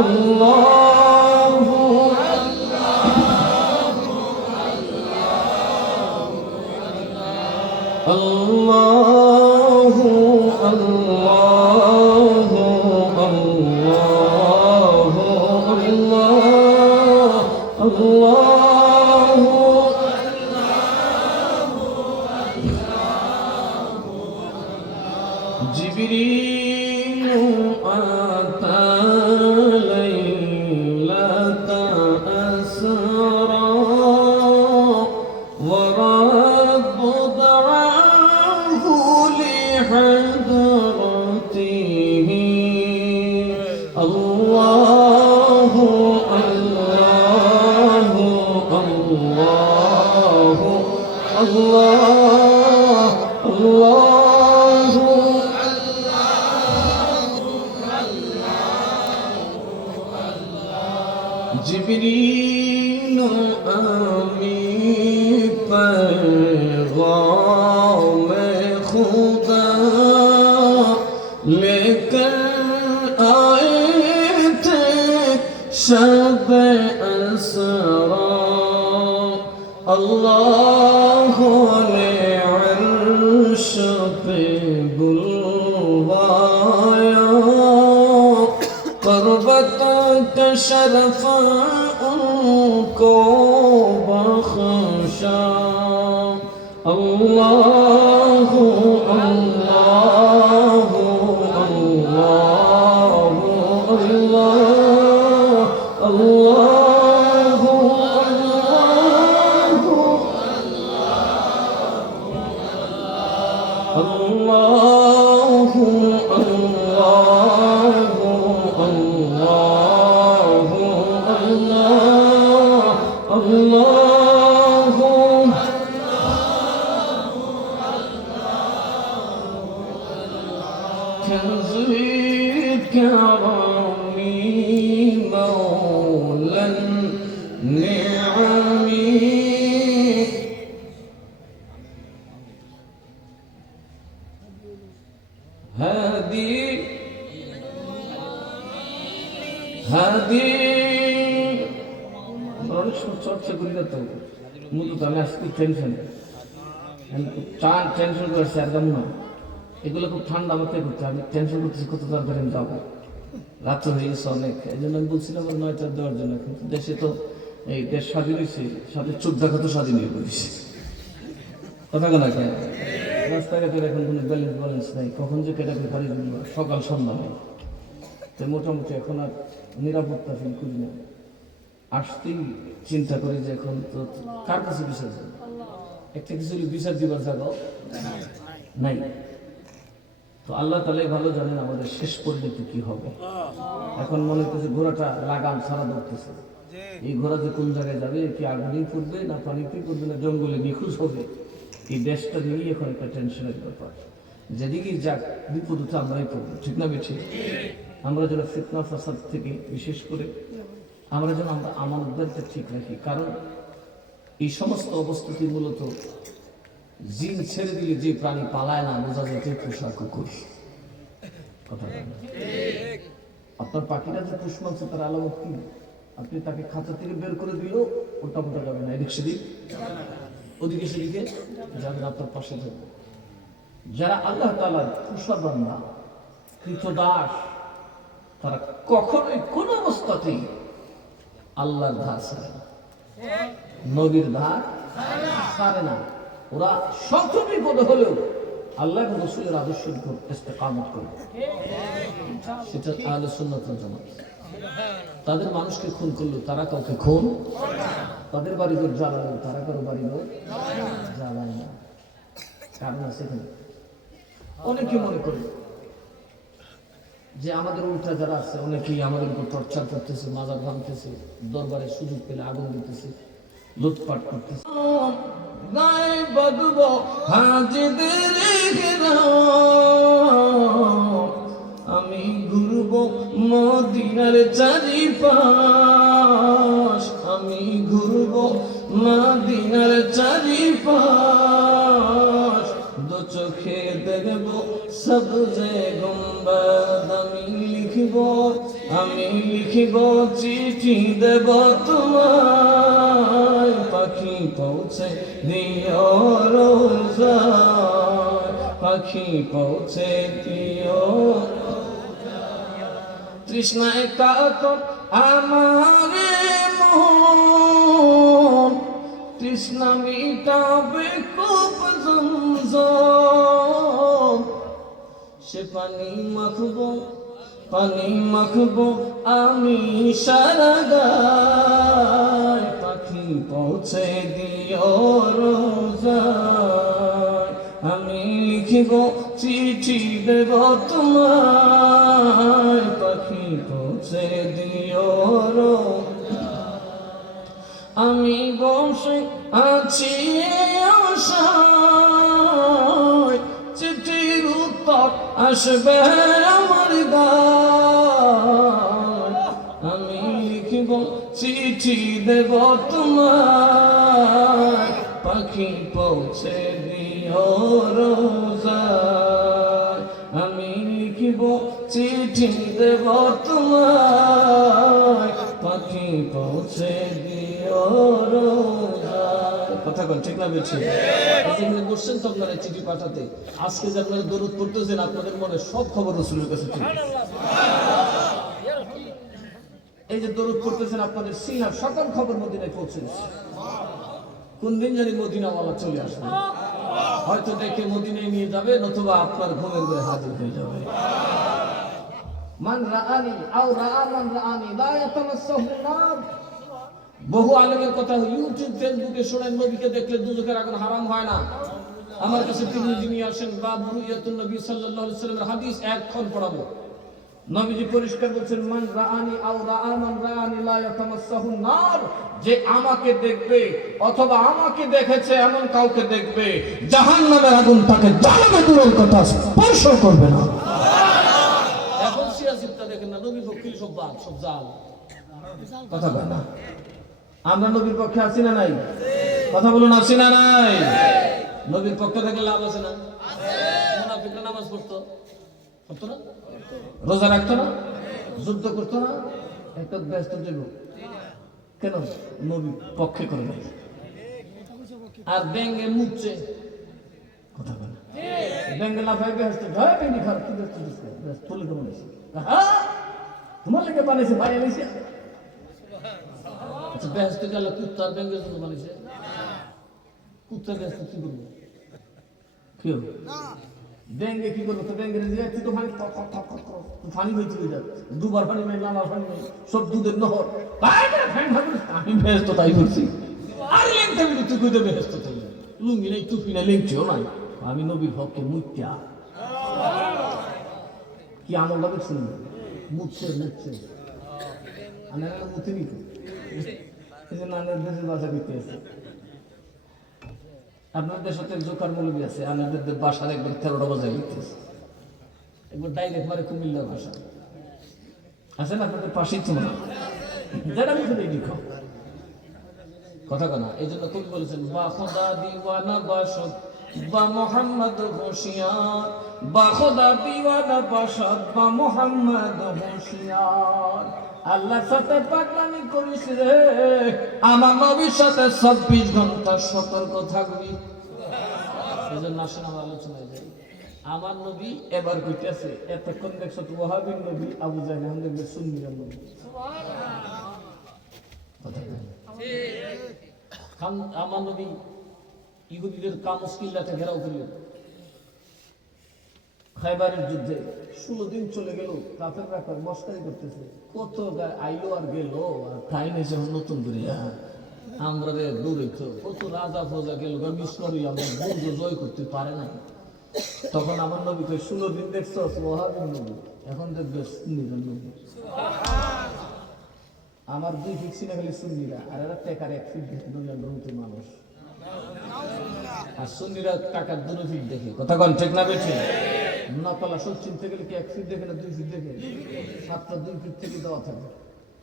अल्लाहु अल्लाहु अल्लाहु अल्लाहु अल्लाहु जिब्रील आता लैलता असरा ورب دعاه لحضرته الله الله الله الله الله जिब्रील आमी पैगाम खुदा लेकर आए थे शब असरा अल्लाह ने अर्श पे बुलवाया पर्वत का शरफ उनको बख्शा अल्लाहु अल्लाहु अल्लाहु अल्लाह अल्लाहु अल्लाहु अल्लाहु अल्लाहु अल्लाहु كنز كرمي مولى النعم هادي هادي চর্চা করি না তো মূলত আমি আজকে টেনশন টেনশন করছি আর না এগুলো খুব ঠান্ডা মাথায় করতে আমি টেনশন করতেছি কত তাড়াতাড়ি আমি যাবো রাত হয়ে গেছে অনেক এই জন্য আমি বলছিলাম 9টা দেওয়ার জন্য কিন্তু দেশে তো এই দেশ স্বাধীন হয়েছে সাথে চোখ দেখা তো স্বাধীন হয়ে পড়েছে কথা কেনা কেন রাস্তাঘাটের এখন কোনো ব্যালেন্স নাই কখন যে কেটে গাড়ি সকাল সন্ধ্যা নেই তো মোটামুটি এখন আর নিরাপত্তা ফিল করি না আসতেই চিন্তা করি যে এখন তো কার কাছে বিচার যাবে একটা কিছু বিচার দিবার জায়গাও নাই তো আল্লাহ তাআলাই ভালো জানেন আমাদের শেষ পরিণতি কি হবে এখন মনে হচ্ছে ঘোড়াটা লাগাম ছাড়া ধরতেছে এই ঘোড়া যে কোন জায়গায় যাবে কি আগুনেই পড়বে না পানিতে পড়বে না জঙ্গলে নিখোঁজ হবে এই দেশটা নিয়েই এখন একটা টেনশনের ব্যাপার যেদিকেই যাক বিপদ তো আমরাই পড়বো ঠিক না বেঠি আমরা যেন ফিতনা ফাসাদ থেকে বিশেষ করে আমরা যেন আমরা আমাদেরকে ঠিক রাখি কারণ এই সমস্ত অবস্থিতি মূলত জিন ছেড়ে দিলে যে প্রাণী পালায় না বোঝা যায় যে পোষা কুকুর কথা আপনার পাখিটা যে পুষ মাংস তার আলামত কি আপনি তাকে খাঁচা থেকে বের করে দিলেও ওটা মোটা যাবে না এদিক সেদিক ওদিকে সেদিকে যাবেন আপনার পাশে থাকবে যারা আল্লাহ তাআলার পোষা বান্দা কৃতদাস তারা কখনোই কোনো অবস্থাতেই আল্লাহর ধার ছাড়ে না নবীর ধার ছাড়ে না ওরা শত বিপদ হলেও আল্লাহ এবং রাসূলের আদর্শের উপর ইস্তেকামত করে সেটা আহলে সুন্নাত ওয়াল জামাত তাদের মানুষকে খুন করলো তারা কাউকে খুন তাদের বাড়িঘর জ্বালালো তারা কারো বাড়িঘর জ্বালায় না কারণ আছে এখানে অনেকে মনে করে যে আমাদের উল্টা যারা আছে অনেকেই আমাদের উপর টর্চার করতেছে, মাজার ভাঙতেছে, দরবারে সুযোগ পেলে আগুন দিতেছে, লুটপাট করতেছে। গায়ে বাঁধব হাজিদের আমি ঘুরব মদিনার চারিপাশ, আমি ঘুরব মদিনার চারিপাশ, দু চোখে দেখব সবজে গুম্বাদ, আমি লিখিব চিঠি দেব তোমায়, পাখি পৌঁছে দিও রোজায়, পাখি পৌঁছে দিও। তৃষ্ণায় কাতর আমার মন, তৃষ্ণা মিটাবে কূপ জমজম, সে পানি মাখবো আমি সারা গায়, পাখি পৌঁছে দিও রোজায়, আমি লিখিব চিঠি দেব তোমায়, পাখি পৌঁছে দিও আমি বসে আছি আশায়, চিঠির উত্তর আসবে আমার গায়, আমি লিখিব চিঠি দেব তোমায়, পাখি পৌঁছে দিও রোজায়, আমি লিখিব চিঠি দেব তোমায়, পাখি পৌঁছে দিও রোজায়। কথা বল ঠিক না বেছে এখানে বসছেন তো আপনারা চিঠি পাঠাতে, আজকে যে আপনারা দরুদ পড়তেছেন আপনাদের মনে সব খবর রাসূলের কাছে চলে গেছে। এই যে দরুদ পড়তেছেন আপনাদের সিনার সকল খবর মদিনায় পৌঁছে গেছে। কোন দিন জানি মদিনাওয়ালা চলে আসবে, হয়তো দেখে মদিনায় নিয়ে যাবে, নতুবা আপনার ঘুমের ঘরে হাজির হয়ে যাবে। মান রাআনি আও রাআ মান রাআনি লা ইয়াতামাসসাহু নার। বহু আলেমের কথা ইউটিউব ফেসবুকে শোনেন নবীকে দেখলে দুজকের আগুন হারাম হয় না। আমার কাছে তিরমিজি নিয়ে আসেন, বাবু রুইয়াতুন নবী সাল্লাল্লাহু আলাইহি ওয়াসাল্লামের হাদিস একক্ষণ পড়াবো। নবীজি পরিষ্কার বলছেন, মান রাআনি আও রাআ মান রাআনি লা ইয়াতামাসসাহু নার। যে আমাকে দেখবে অথবা আমাকে দেখেছে এমন কাউকে দেখবে, জাহান্নামের আগুন তাকে জ্বালাবে, দূরের কথা স্পর্শ করবে না। এখন সিয়াসিতটা দেখেন না, নবীর পক্ষে সব বাদ, সব জাল, কথা বলে না। আমরা নবীর পক্ষে আছি না নাই? কথা বলুন, আছি না নাই? নবীর পক্ষে থাকলে লাভ আছে না? মুনাফিকরা নামাজ পড়তো না, রোজা রাখতো না, যুদ্ধ করতো না, একটা ব্যস্ত দেব কেন? নবীর পক্ষে করে নাই। আর ব্যাঙ্গে মুচ্ছে, কথা বলে ব্যাঙ্গে লাফাই ব্যস্ত, ভয় বেঙ্গি খারাপ কি ব্যস্ত ব্যস্ত তুলে তো মনে তোমার লেগে বানিয়েছে ভাই এনেছে। আচ্ছা ব্যস্ত গেল কুত্তার ব্যাঙ্গের জন্য বানিয়েছে, কুত্তার ব্যস্ত কি করবো? কি হবে ব্যাঙ্গে কি করবো? তো ব্যাঙ্গের তুই তো ফানি হয়েছে, দুবার ফানি নেই, লাল ফানি নেই, সব দুধের নহর, আমি ব্যস্ত তাই করছি। আর লেংটা মিলে তুই কইতে ব্যস্ত তাই, লুঙ্গি নেই, টুপি নেই, লেংটিও নাই, আমি নবীর ভক্ত মুত্যা কি আমল লাগে শুনবে, মুচ্ছে আনারা মুতে নিত, এই যে নানার দেশের বাসা করতে আছে। আপনাদের সাথে জোকার মৌলবী আছে, আপনাদের বাসার একবার 13টা বাজায় লিখতেছে, একবার ডাইরেক্ট মারে কুমিল্লার ভাষা আছে না আপনাদের পাশেই, তো না যেটা মুখে দিয়ে লিখো, কথা কানা। এই জন্য কবি বলেছেন, বা খোদা দিওয়ানা বাসদ বা মোহাম্মদ হোশিয়ার, বা খোদা দিওয়ানা বাসদ বা মোহাম্মদ হোশিয়ার। আল্লাহর সাথে পাগলামি করিস রে, আমার নবীর সাথে 24 ঘন্টা সতর্ক থাকবি। এই জন্য আসেন আমার আলোচনায় যাই। আমার নবী এবার কইতেছে, এতক্ষণ দেখছো তো ওয়াহাবীর নবী আবু জাহেল, এখন দেখবে সুন্নির নবী। আমার নবী ইহুদিদের কামস্কিল্লাতে ঘেরাও করলেন, খাইবারের যুদ্ধে 16 দিন চলে গেল, কাফেররা মস্কারি করতেছে, কত আইলো আর গেল, আর ঠাই নেছে নতুন করিয়া আমরা দৌড়াইতো, কত রাজা ফজা গেল, মিশনারি আমরা বন্ধু জয় করতে পারে নাই। তখন আমার নবীকে 16 দিন দেখছো ওয়াহাবি নবী, এখন দেখবে সুন্নিরা নবী। আমার 2 ফিট সিনা খালি সুন্নিরা, আর এরা টেকার 1 ফিট দেখে দুনিয়ার মানুষ। আর সুন্নিরা টাকার 2 ফিট দেখে। কথা কন ঠিক না বেঠি? নকলা সব চিনতে গেলে কি 1 ফিট দেখে না 2 ফিট দেখে? 7টা 2 ফিট থেকে দেওয়া থাকে।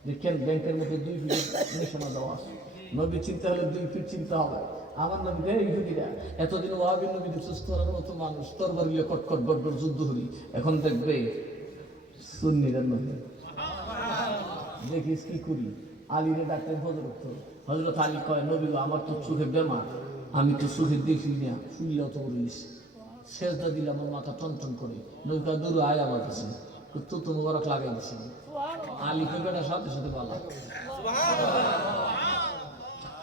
দেখেন ব্যাংকের মধ্যে 2 ফিট নিশানা দেওয়া আছে। নবী চিনতে হলে 2 ফিট চিনতে হবে। আমার নবী ইহুদিরা এতদিন ওয়াহাবি নবী সুস্থ করার মতো মানুষ, তরবারি দিয়ে কটকট গটগট যুদ্ধ করি, এখন দেখবে সুন্নিরা নবী। দেখিস কি করি, আলীরে ডাক্তার হজরত আলী কয়, নবী আমার তো চোখে বেমার, আমি তো চোখে দেখি না, শুনলে অত বলিস, সেজদা দিলে আমার মাথা টনটন করে, নৌকা দূরে আয় আমার কাছে, তো তুমি ওরক লাগাই দিছে। আলীকে বেটা সাথে সাথে ভালো,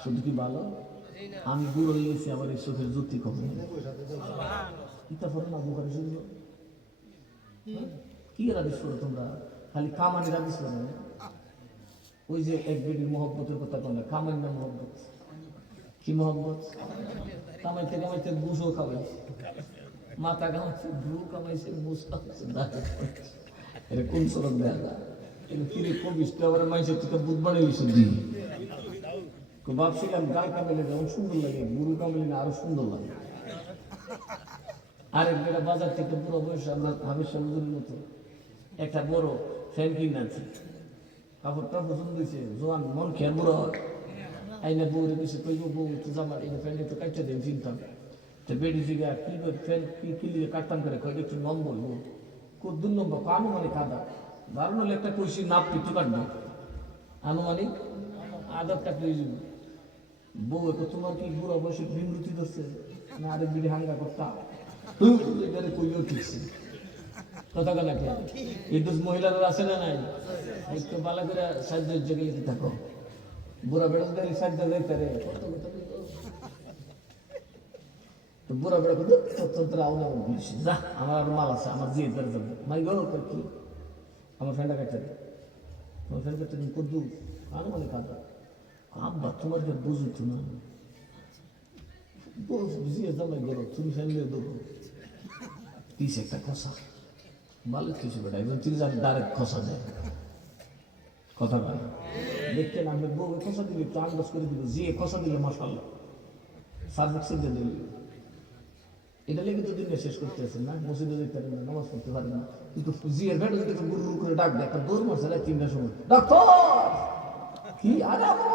শুধু কি ভালো, আমি বুড়ো হয়ে গেছি, আমার এই চোখের জ্যোতি কমে। ইতা পড়ো না বুখারী শরীফ, কি হাদিস পড়ো তোমরা? খালি কামানির হাদিস পড়ো না। ওই যে এক বেডির মহব্বতের কথা বলে, কামাই না মহব্বত, কি মহব্বত? কামাইতে কামাইতে বুঝও খাওয়াইছে, মাথা কামাইছে, ব্রু কামাইছে, বুঝ খাওয়াইছে, এটা কোন সরব দেখা যায়? এটা কিরে কবিস তো আবার মাইসের থেকে বুধ বাড়াইছে দিই। ভাবছিলাম গাল কামাইলে যেমন সুন্দর লাগে, বুড়ো কামাইলে না আরো সুন্দর লাগে। আরেক বেটা বাজার থেকে বুড়ো বয়সে আমরা হাবির সমুদ্রের মতো একটা বড় ফ্যান কিনে আনছি, কাপড়টা পছন্দ হয়েছে, জোয়ান মন খেয়ে বুড়ো আইনা বউরে কিছু কইব, বউ একটু জামা এই ফ্যান একটু কাটতে দেন চিনতাম। তো বেডি জিগা কি করে ফ্যান কি লিয়ে কাটতাম করে, কয়টা একটু নম বলবো, খুব 2 নম্বর আনুমানিক আদা, দারুণ হলে একটা কইছি নাপ একটু কাটবো, আনুমানিক আদাবটা প্রয়োজন। বউ এখন তোমার কি বুড়া বয়সে বিমৃতি ধরছে না আরেক বিড়ি হাঙ্গা করতা কইও ঠিকছে কথা কেন? এই দোষ মহিলারা আছে না নাই? একটু বালা করে সাহায্য জেগে থাকো, বুড়া বেড়া যদি সাহায্য যাইতে রে বুড়া বেড়া করতো তোর আউনা বলছি, যা আমার আর মাল আছে, আমার জিয়ে ধরে যাবে মাই গো কি আমার ফ্রেন্ডটা কাটতে দে, তোমার ফ্রেন্ড কাটতে দিন করদু আরো মানে কাঁদা আব্বা তোমার যে বুঝতো না, বুঝিয়ে জামাই গেলো তুমি ফ্যামিলি দেবো তিস একটা খসা ভালো কিছু বেটা, একজন 30,000 ডাইরেক্ট খসা যায় কথা বলে দেখতেন। আমি বউ খসা দিলে একটু আন্দাজ করে দিল, যে খসা দিলে মাসাল্লাহ সার্ভিস দিল। এটা লেগে তো দিনে শেষ করতে আছেন না, মসজিদে যেতে পারেন না, নামাজ পড়তে পারেন না, কিন্তু জিয়ের বেটা যদি একটু গুরু করে ডাক দেয়, একটা দৌড় মারছে 3টার সময়, ডাক্তার কি আরে আমার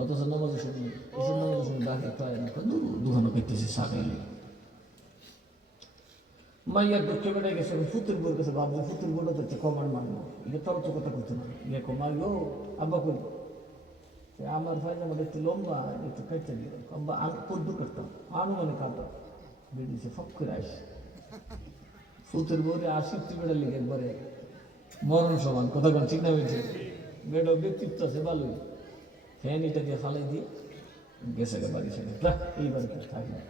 অথচ নামাজের সময় এসব নামাজের সময় ডাকে পায় না, দুখানো করতেছে সাকাইলে মাইয়ার দুঃখে বেড়ে গেছে, ফুতের বই গেছে, ভাবছে ফুতের বইটা তো কমার মানবো, এটা তর তো কথা করতে না, ইয়ে কমাই গো আব্বা কই আমার ভাই আমাদের একটু লম্বা একটু কেটে দিল, আব্বা কদ্দুর করতাম আনুমানিক আব্বা বেরিয়েছে ফক করে আসে, ফুতের বইরে 80 বেড়া লেগে একবারে মরণ সমান কথা কন ঠিক না হয়েছে, বেড়া ব্যক্তিত্ব আছে ভালোই, ফ্যান এটা দিয়ে ফালাই দিয়ে গেছে বাড়ি ছেড়ে, এই বাড়িতে থাকি না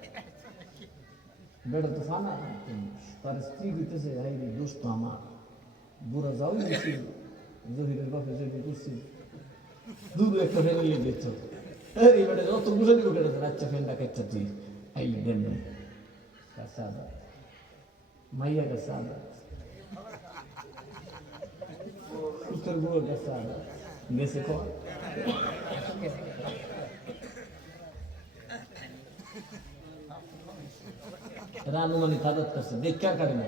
বেটা তো ফানা, তার স্ত্রী দিতেছে হাই রে দোস্ত আমার বুড়া যাও গেছি জহিরের বাপে জহি করছি দুধ একটা ফ্যান নিয়ে দিত, এই বেটা যত বুঝে দিব কেটেছে, আচ্ছা ফ্যানটা কেটে তুই আইলি দেন কাছে আদা মাইয়া কাছে আদা উত্তর বুড়োর কাছে আদা গেছে ক আনুমানিক আদত করছে দেখা কারে না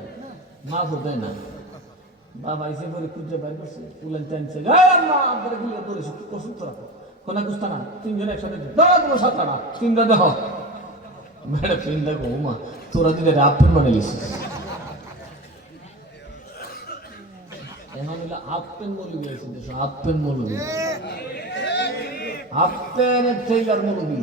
মা বোধ না, বাবা এসে পরে খুঁজে বাইর করছে উলেন টানছে ধরেছে কি করছো তোরা কোনা গুস্তা না 3 জন একসাথে দাঁড়া তোমার সাথে না 3টা দেখো বেড়া 3 দেখো মা তোরা দিলে আপন মানে লিছিস, এখন হলো আপেন মৌলবি আছে দেশ, আপেন মৌলবি আপেনের ট্রেইলার মৌলবি,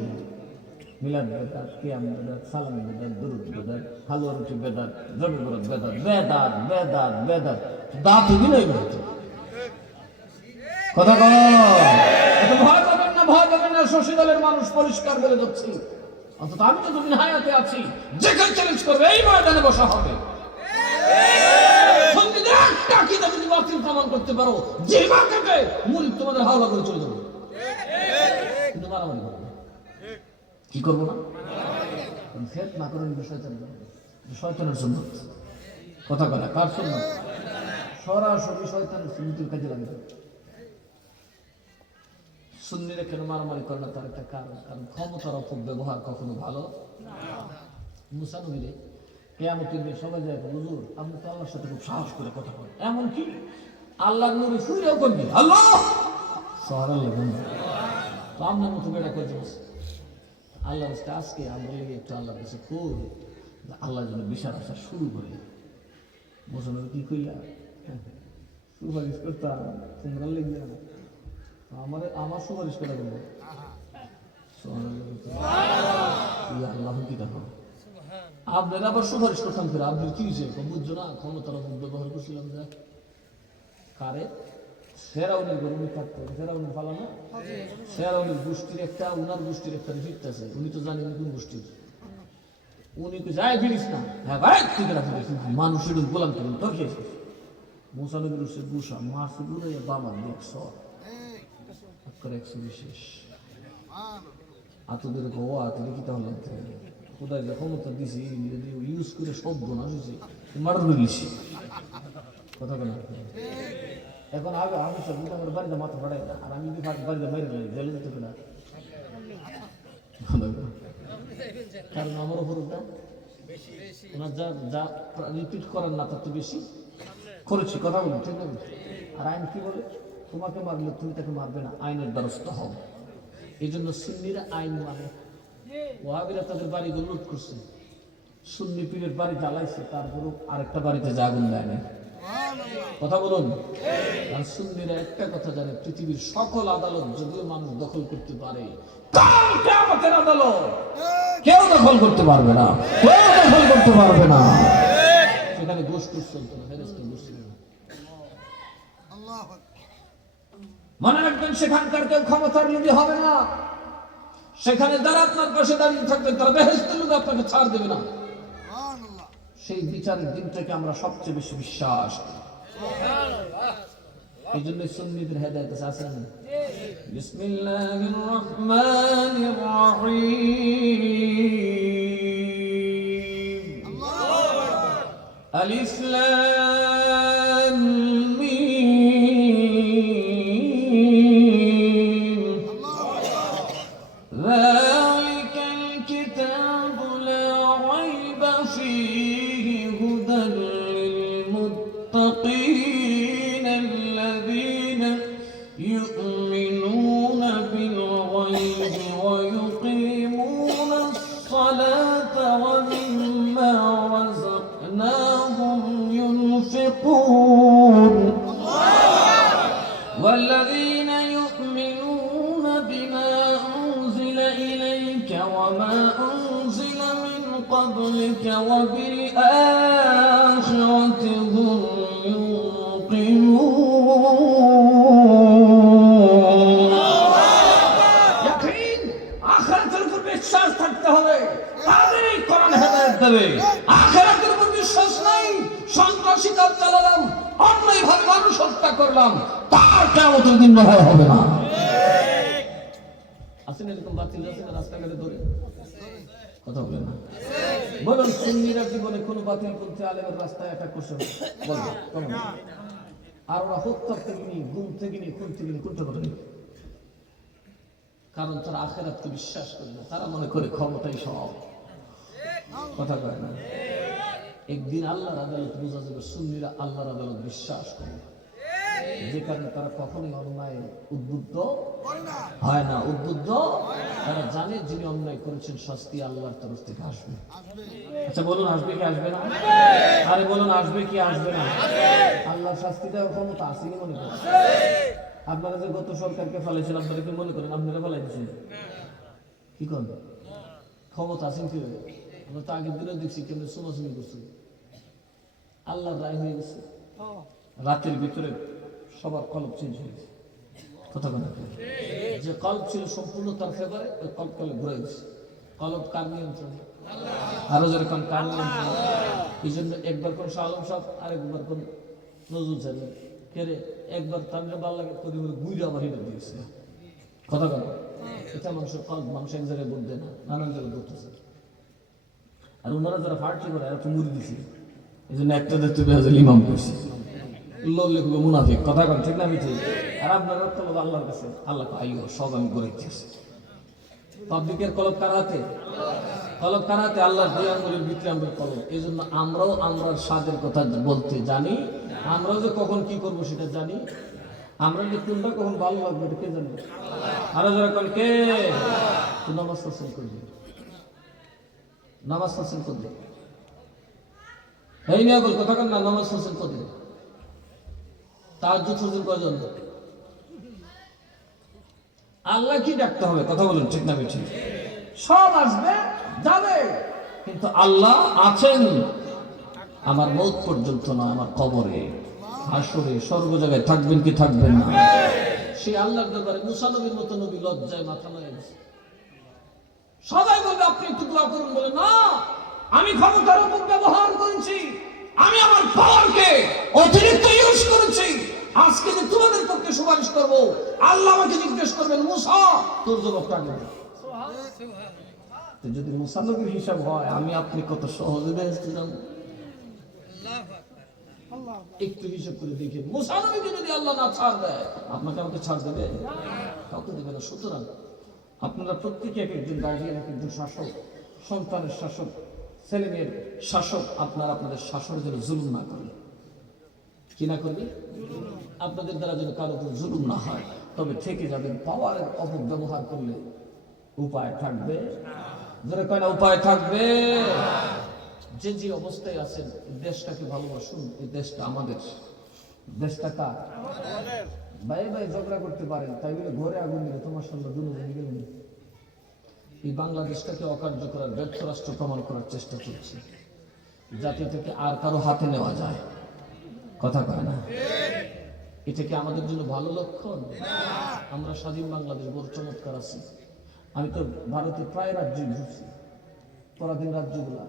মিলাদ বেদাত, কিয়াম বেদাত, সালাম বেদাত, দুরুদ বেদাত, হালুয়া রুটি বেদাত, জমি বরত বেদাত, বেদাত বেদাত বেদাত দাঁত দিলেই বেদাত কথা কয়, এত ভয় পাবেন না, ভয় পাবেন না, শশী দলের মানুষ পরিষ্কার বলে যাচ্ছি, অন্তত আমি তো তুমি হায়াতে আছি, যেখানে চ্যালেঞ্জ করবে এই ময়দানে বসা হবে, একটা কিতাব যদি বাতিল প্রমাণ করতে পারো জিহ্বা কেটে মুড়ি তোমাদের হাওলা করে চলে যাবে, কিন্তু মারামারি করবে কি করবো না? ফেত না করেন শয়তানের জন্য কথা বলে কার জন্য? সরাসরি শয়তানের সুন্নতির কাজে লাগে। সুন্নিরা কেন মারামারি করে না? তার একটা কারণ, কারণ ক্ষমতার অপব্যবহার কখনো ভালো মুসা নবীরে কিয়ামতের দিন সবাই যায়, হুজুর আপনি তো আল্লাহর সাথে খুব সাহস করে কথা বলেন, এমনকি আল্লাহর নবী শুইলেও করবি আল্লাহ সুবহানাল্লাহ বন্ধু। তো আপনার মতো বেটা করে আল্লাহ আজকে আমরা লেগে একটু আল্লাহর কাছে খুব আল্লাহ যেন বিশাল আসা শুরু করে। মুসা নবী কি কইলা সুপারিশ করতাম তোমরা লেগে আমার সুপারিশ করে বলবো আল্লাহ কি দেখো আপনার আবার সুপারিশ করতাম ফের আপনার কি হয়েছে বুঝছো না? ক্ষমতার ব্যবহার করছিলাম যে কারে ফেরাউনের গরুনি থাকতো, ফেরাউনের পালা না, ফেরাউনের গোষ্ঠীর একটা উনার গোষ্ঠীর একটা রিফিট আছে, উনি তো জানেন কোন গোষ্ঠীর, উনি তো যায় ফিরিস না, হ্যাঁ ভাই ঠিক আছে মানুষের গোলাম কেন তোর খেয়েছিস মুসা নবীর হচ্ছে গুসা মারছে বুড়ে বাবার দেখছ একশো বিশেষ আতদের গোয়া তুলে কি তাহলে কোথায় যে ক্ষমতা দিছি যদি ইউজ করে শব্দ না দিছি মার্ডার করে দিছি কথা কেন? এখন আগে আমি সব আমার বাড়িতে মাথা ফাটাই না, আর আমি যদি বাড়িতে বাইরে যাই জেলে যেতে পারি না, কারণ আমার ওপর ওনার যা যা রিপিট করেন না তার তো বেশি করেছি, কথা বলি ঠিক আছে। আর আইন কি বলে? তোমাকে মারলে তুমি তাকে মারবে না, আইনের দ্বারস্থ হও। এই জন্য সুন্নিরা আইন মানে। ওয়াহাবিরা তাদের বাড়িগুলো লুট করছে, সুন্নি পীরের বাড়ি জ্বালাইছে, তারপরও আরেকটা বাড়িতে যে আগুন দেয় না। কথা বলুন। আর সুন্নিরা একটা কথা জানে, পৃথিবীর সকল আদালত যদিও মানুষ দখল করতে পারে, কাল কিয়ামতের আদালত কেউ দখল করতে পারবে না, কেউ দখল করতে পারবে না। সেখানে গোষ্ঠী চলতো না, ফেরেশতা গোষ্ঠী মনে রাখবেন, সেখানকার কেউ ক্ষমতার লোভী হবে না। সেখানে যারা আপনার পাশে দাঁড়িয়ে থাকবে তারা বেহেশতের লোভে আপনাকে ছাড় দেবে না। সেই বিচারের দিনটাকে আমরা সবচেয়ে বেশি বিশ্বাস করি। এই জন্য সুন্নিদের হেদায়েত আছেন। বিসমিল্লাহির রহমানির রহিম। আলিফ লাম মিম। যালিকাল কিতাবু লা রাইবা ফীহি হুদাল লিল মুত্তাকিন আল্লাযীনা ইউমিনুনা বিল গায়বি ওয়া ইউকিমুনাস সালাতা ওয়া মিম্মা রাযাকনাহুম ينفقون والذين يؤمنون بما أنزل إليك وما أنزل من قبلك وبالآخرة هم يوقنون يقين آخرة القرب বিশ্বাস থাকতে হবে, তাহলেই কোরআন হেদায়েত দেবে। আখিরাতের উপর বিশ্বাস নাই, সন্ত্রাসী কাজ চালালাম, অন্যায়ভাবে মানুষ হত্যা করলাম, তার কিয়ামতের দিন ভয় হবে না। আছেন এরকম বাতিল আছে না রাস্তাঘাটে ধরে কথা বলে না? বলুন সুন্নিরা জীবনে কোনো বাতিল পন্থী আলেমের রাস্তায় অ্যাটাক করছে বলবো? আর ওরা হত্যা থেকে নিয়ে, গুম থেকে নিয়ে, খুন থেকে নিয়ে কোনটা করে নি? কারণ তারা আখিরাতকে বিশ্বাস করে না, তারা মনে করে ক্ষমতাই সব। কথা কয় না? একদিন আল্লাহর আদালত বোঝা যাবে সুন্নিরা আল্লাহর আদালত বিশ্বাস করে, যে কারণে তারা কখনোই অন্যায় উদ্বুদ্ধ হয় না, উদ্বুদ্ধ তারা জানে যিনি অন্যায় করেছেন শাস্তি আল্লাহর তরফ থেকে আসবে। আচ্ছা বলুন আসবে কি আসবে না? আরে বলুন আসবে কি আসবে না? আল্লাহর শাস্তি দেওয়ার ক্ষমতা আসেনি মনে করেন? আপনারা যে গত সরকারকে ফেলাইছেন আপনারা কি মনে করেন আপনারা ফেলাই দিচ্ছেন? কি করেন? ক্ষমতা আছেন কি? আমরা তো আগের দিনেও দেখছি কেমন সোনাচুনি করছে, আল্লাহর রায় হয়ে গেছে, রাতের ভিতরে সবার কলব চেঞ্জ হয়ে গেছে। কথা বলে যে কলব ছিল সম্পূর্ণ তার ফেভারে, ওই কলব কলে ঘুরে গেছে। কলব কার নিয়ন্ত্রণে? আরো যেরকম কার নিয়ন্ত্রণে? এই জন্য একবার কোন শাহ আলম সাহেব, আরেকবার কোন নজরুল সাহেব কেড়ে একবার তামিলে ভাল লাগে করে গুইরে আবার হিটে দিয়েছে। কথা বলে এটা মানুষের কল্প, মানুষ এক জায়গায় ভোট দেয় না, নানান জায়গায় ভোটতেছে। আর ওনারা যারা পার্টি করে এরা তো মুড়ি দিছে, এই জন্য একটা দেখতে পেয়ে ইমাম করছে লিখবে মুনাফিক, কথা কন ঠিক না মিঠি? আর আপনার কলব আল্লাহর কাছে, আল্লাহ আইও সব আমি করে দিতেছি। পাবলিকের কলব কার হাতে? কলব কার হাতে? আল্লাহর দুই আঙ্গুলের ভিতরে আমাদের কলব। এই জন্য আমরাও আমরা স্বাদের কথা বলতে জানি, আমরাও যে কখন কি করবো সেটা জানি, আমরা যে কোনটা কখন ভালো লাগবে এটা কে জানবে? আরো যারা কল কে নামাজ পছন্দ করবে, নামাজ পছন্দ করবে, এই নিয়ে বল কথা কন না, নামাজ পছন্দ করবে। তাহাজ্জুদ পড়ছেন কয়জন? আল্লাহ কি ডাকতে হবে, কথা বলুন ঠিক না বেঠিক? সব আসবে যাবে, কিন্তু আল্লাহ আছেন আমার মৌত পর্যন্ত না, আমার কবরে, হাসরে, সর্ব জায়গায় থাকবেন কি থাকবেন না? সেই আল্লাহর দরবারে মুসা নবীর মতো নবী লজ্জায় মাথা নয় গেছে। সবাই বলবে আপনি একটু দোয়া করুন, বলে না আমি ক্ষমতার অপব্যবহার করেছি, আমি আমার পাওয়ারকে অতিরিক্ত ইউজ করেছি, আজকে যে তোমাদের পক্ষে সুপারিশ করব, আল্লাহ আমাকে জিজ্ঞেস করবেন মুসা তোর জবাবটা দেবে। যদি মুসা নবীর হিসাব হয়, আমি আপনি কত সহজে বেহেশতে যাব। একটু হিসাব করে দেখে, মুসা নবীকে যদি আল্লাহ না ছাড় দেয়, আপনাকে আমাকে ছাড় দেবে? কাউকে দেবে না। সুতরাং আপনারা প্রত্যেকে এক একজন গার্জিয়ান, এক একজন শাসক, সন্তানের শাসক, ছেলে মেয়ের শাসক, আপনারা আপনাদের শাসনের জন্য জুলুম না করেন। কি না করবে? আপনাদের দ্বারা যেন কারো উপর জুলুম না হয়। তবে থেকে যাবেন, পাওয়ারের অপব্যবহার করলে উপায় থাকবে, যারা কয় না উপায় থাকবে। যে যে অবস্থায় আছেন, দেশটাকে ভালোবাসুন, এই দেশটা আমাদের, দেশটা কার? ভাই ভাই ঝগড়া করতে পারেন, তাই বলে ঘরে আগুন দিলে তোমার সঙ্গে দুজনে গেলেন। এই বাংলাদেশটাকে অকার্য করার, ব্যর্থ রাষ্ট্র প্রমাণ করার চেষ্টা চলছে, যাতে এটাকে আর কারো হাতে নেওয়া যায়। কথা কয় না? এটা কি আমাদের জন্য ভালো লক্ষণ? আমরা স্বাধীন বাংলাদেশ বড় চমৎকার আছি। আমি তো ভারতের প্রায় রাজ্যে ঘুরছি, পরাধীন রাজ্যগুলা।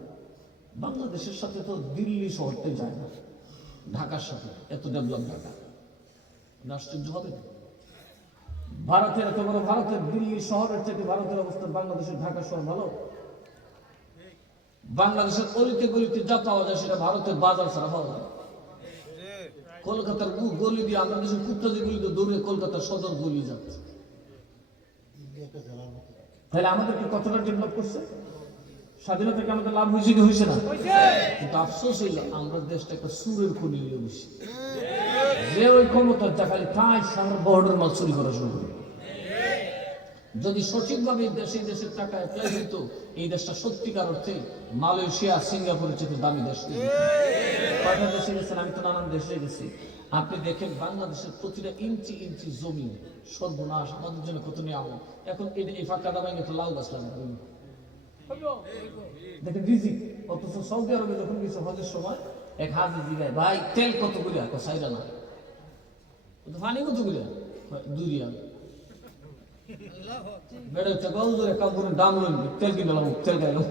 বাংলাদেশের সাথে তো দিল্লি শহরটাই যায় না, ঢাকার সাথে এত ডেভেলপ ঢাকা, আশ্চর্য হবে। ভারতের এত বড়, ভারতের দিল্লি শহরের থেকে ভারতের অবস্থা, বাংলাদেশের ঢাকা শহর ভালো? বাংলাদেশের অলিতে গলিতে যা পাওয়া যায় সেটা ভারতের বাজার ছাড়া পাওয়া যায়। কলকাতার গলি দিয়ে, আমরা দেশের কুত্তা যে গলিতে দৌড়ে কলকাতার সদর গলি যাচ্ছে। তাহলে আমাদেরকে কতটা ডেভেলপ করছে? স্বাধীনতা থেকে আমাদের লাভ হয়েছে কি হয়েছে না? কিন্তু আফসোস হইল আমরা দেশটা একটা সুরের খনি নিয়ে বসি, যে ওই ক্ষমতার যা খালি তাই আমরা বর্ডার মাল চুরি করা শুরু করি। যদি সঠিকভাবে সেই দেশের টাকা অ্যাপ্লাই হইতো, এই দেশটা সত্যিকার অর্থে মালয়েশিয়া, সিঙ্গাপুরের চেয়ে দামি দেশ। কয়টা দেশে গেছেন? আমি তো নানান দেশে গেছি। আপনি দেখেন বাংলাদেশের প্রতিটা ইঞ্চি ইঞ্চি জমি সর্বনাশ, আমাদের জন্য কত নিয়ামত। এখন এই ফাঁকা দাবাই একটা লাউ গাছ লাগাবে দেখেন রিজিক। অথচ সৌদি আরবে যখন গেছে হজের সময়, এক হাজি জিগায়, ভাই তেল কত করে? সাইডা না, পানি কত করে? 2 রিয়াল। বেড়ে হচ্ছে গল ধরে কাপড়ের দাম লইবে, তেল কিনে লাম, তেল খাইলাম।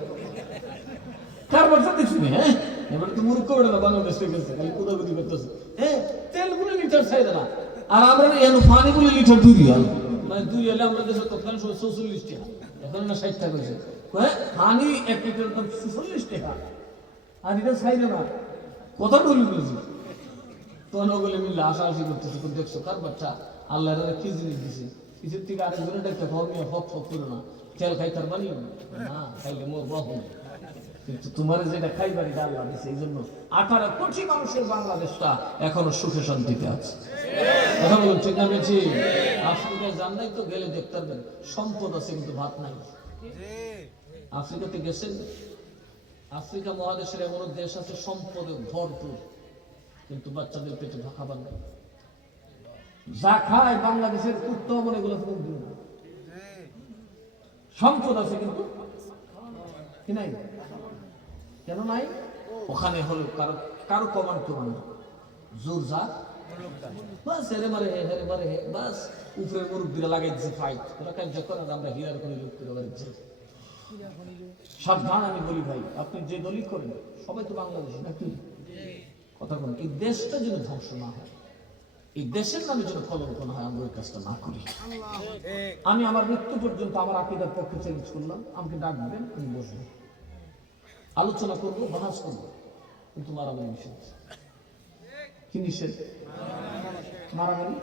কারবার সাথে শুনে, হ্যাঁ এবার তো মূর্খ বেড়ে না, বাংলাদেশ থেকে গেছে খালি কুদাকুদি করতেছে। হ্যাঁ তেল গুলো লিটার সাইডা না, আর আমরা এনো পানি গুলো লিটার 2 রিয়াল। মানে 2 রিয়ালে আমরা দেশে তৎকালীন সময় 44 টাকা, এখন না 60 টাকা হয়েছে। হ্যাঁ পানি 1 লিটার দাম 44 টাকা, আর এটা সাইডে না। কথা বলি বলছি তখন ওগুলো মিললে আশাআশি করতেছে, তো দেখছো কার বাচ্চা আল্লাহ কি জিনিস দিছে, কিছুর থেকে আরেকজনের দেখতে ভাবিয়া ফক ফক করে না, তেল খাই তার বানিয়ে না খাইলে মোর বহু। কিন্তু তোমার যেটা খাইবার এটা আল্লাহ দিছে, এই জন্য 18 কোটি মানুষের বাংলাদেশটা এখনো সুখে শান্তিতে আছে। কথা বলুন ঠিক না বেশি? আফ্রিকায় যান নাই তো, গেলে দেখতে পারবেন সম্পদ আছে কিন্তু ভাত নাই। আফ্রিকাতে গেছেন? আফ্রিকা মহাদেশের এমন দেশ আছে সম্পদে ভরপুর, কিন্তু বাচ্চাদের পেটে খাবার নেই। যা খায় বাংলাদেশের উত্তম এগুলো সম্পদ আছে কিন্তু কি নাই? কেন নাই? ওখানে হলো কারো কারো কমান টমান না, জোর যা বাস হেরে মারে হেরে মারে, বাস উপরে মুরব্বীরা লাগাই দিচ্ছে ফাইট, ওরা কাজ করার আমরা হিরার করে লোক করে বাড়িছে। সাবধান, আমি বলি ভাই, আপনি যে দলই করেন সবাই তো বাংলাদেশি নাকি? কথা বলেন, এই দেশটা যেন ধ্বংস না হয়, এই দেশের নামে যেন কলঙ্ক না হয়, আমরা ওই কাজটা না করি। আমি আমার মৃত্যু পর্যন্ত আমার আকীদার পক্ষে চ্যালেঞ্জ করলাম, আমাকে ডাকবেন, আমি বসবো, আলোচনা করবো, বাহাস করবো, কিন্তু মারামারি নিষেধ। কি নিষেধ? মারামারি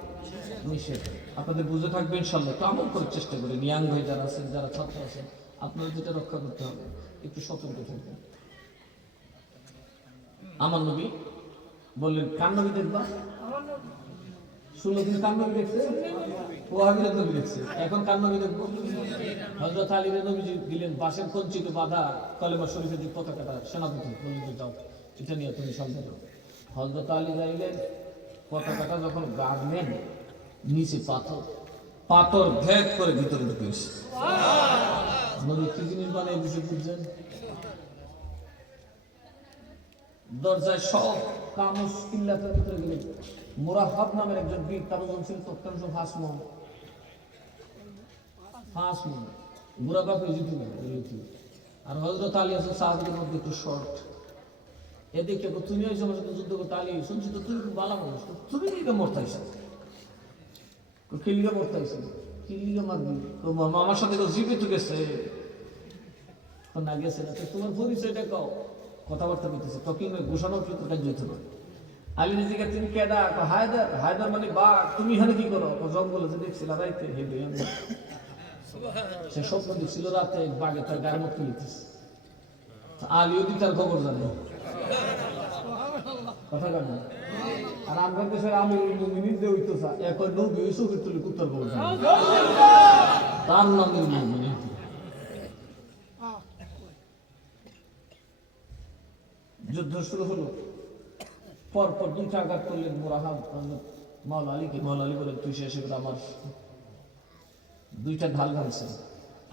নিষেধ। আপনাদের বুঝে থাকবে ইনশাল্লাহ। একটু আমল করার চেষ্টা করেন, ইয়াং ভাই যারা আছেন, যারা ছাত্র আছেন, আপনারা যেটা রক্ষা করতে হবে, একটু সতর্ক থাকবেন। আমার নবী বললেন, কার নবী দেখবা? 16 দিন কার নবী দেখছে? ওয়াহাবীর নবী দেখছে। এখন কার নবী দেখবো? হযরত আলীর নবী দিলেন বাঁশের কঞ্চিতে বাঁধা কলেমা শরীফের যে পতাকাটা, সেনাপতি বললেন, যাও এটা নিয়ে তুমি সামনে যাও। হযরত আলী যাইলেন, পতাকাটা যখন গাড়লেন, নিচে পাথর ভেদ করে ভিতরে ঢুকে গেছে। নবী কি জিনিস বানায় বিষয় বুঝছেন? দরজায় সব কামস কিল্লাতের ভিতরে গেলেন। মুরাহাব নামের একজন বীর, তার ওজন ছিল তৎকালীন 5 মণ। মুরাহাব আর হযরত আলী আছে সাহাবীদের মধ্যে একটু শর্ট। এদিকে তুমি ওই সময় যুদ্ধ করতে আলী শুনছি তো তুই খুব ভালো মানুষ, তুমি কি মরতাইছ? কিলিগা মরতাইছ? কিলিগা মারবি? আমার সাথে তো জীবিত গেছে না, গেছে না, তোমার পরিচয়টা কও। কথাবার্তা বলতেছে, টকিং ঘোষণা কাজ যেতে পারে। আলী নিজেকে তুমি কেডা? হায়দার। হায়দার মানে বাঘ। তুমি এখানে কি করো? জঙ্গলে যে দেখছিল রাইতে হেঁটে, সে স্বপ্ন দেখছিল রাতে বাঘে তার গায়ের মধ্যে লিখতেছে। আলীও দি তার খবর জানে, কথা কেন? আর আমরা দেশের আমিরুল মুমিনিন যে হইতো এখন নবী ওই চোখের তুলে কুত্তার খবর জানে, তার নামের মুমিনিন। যুদ্ধ শুরু হলো, পরপর 2টা আঘাত করলেন মুরাহাব মাওলা আলীকে। মাওলা আলী বলেন, তুই শেষ করে আমার 2টা ঢাল ভাঙছে।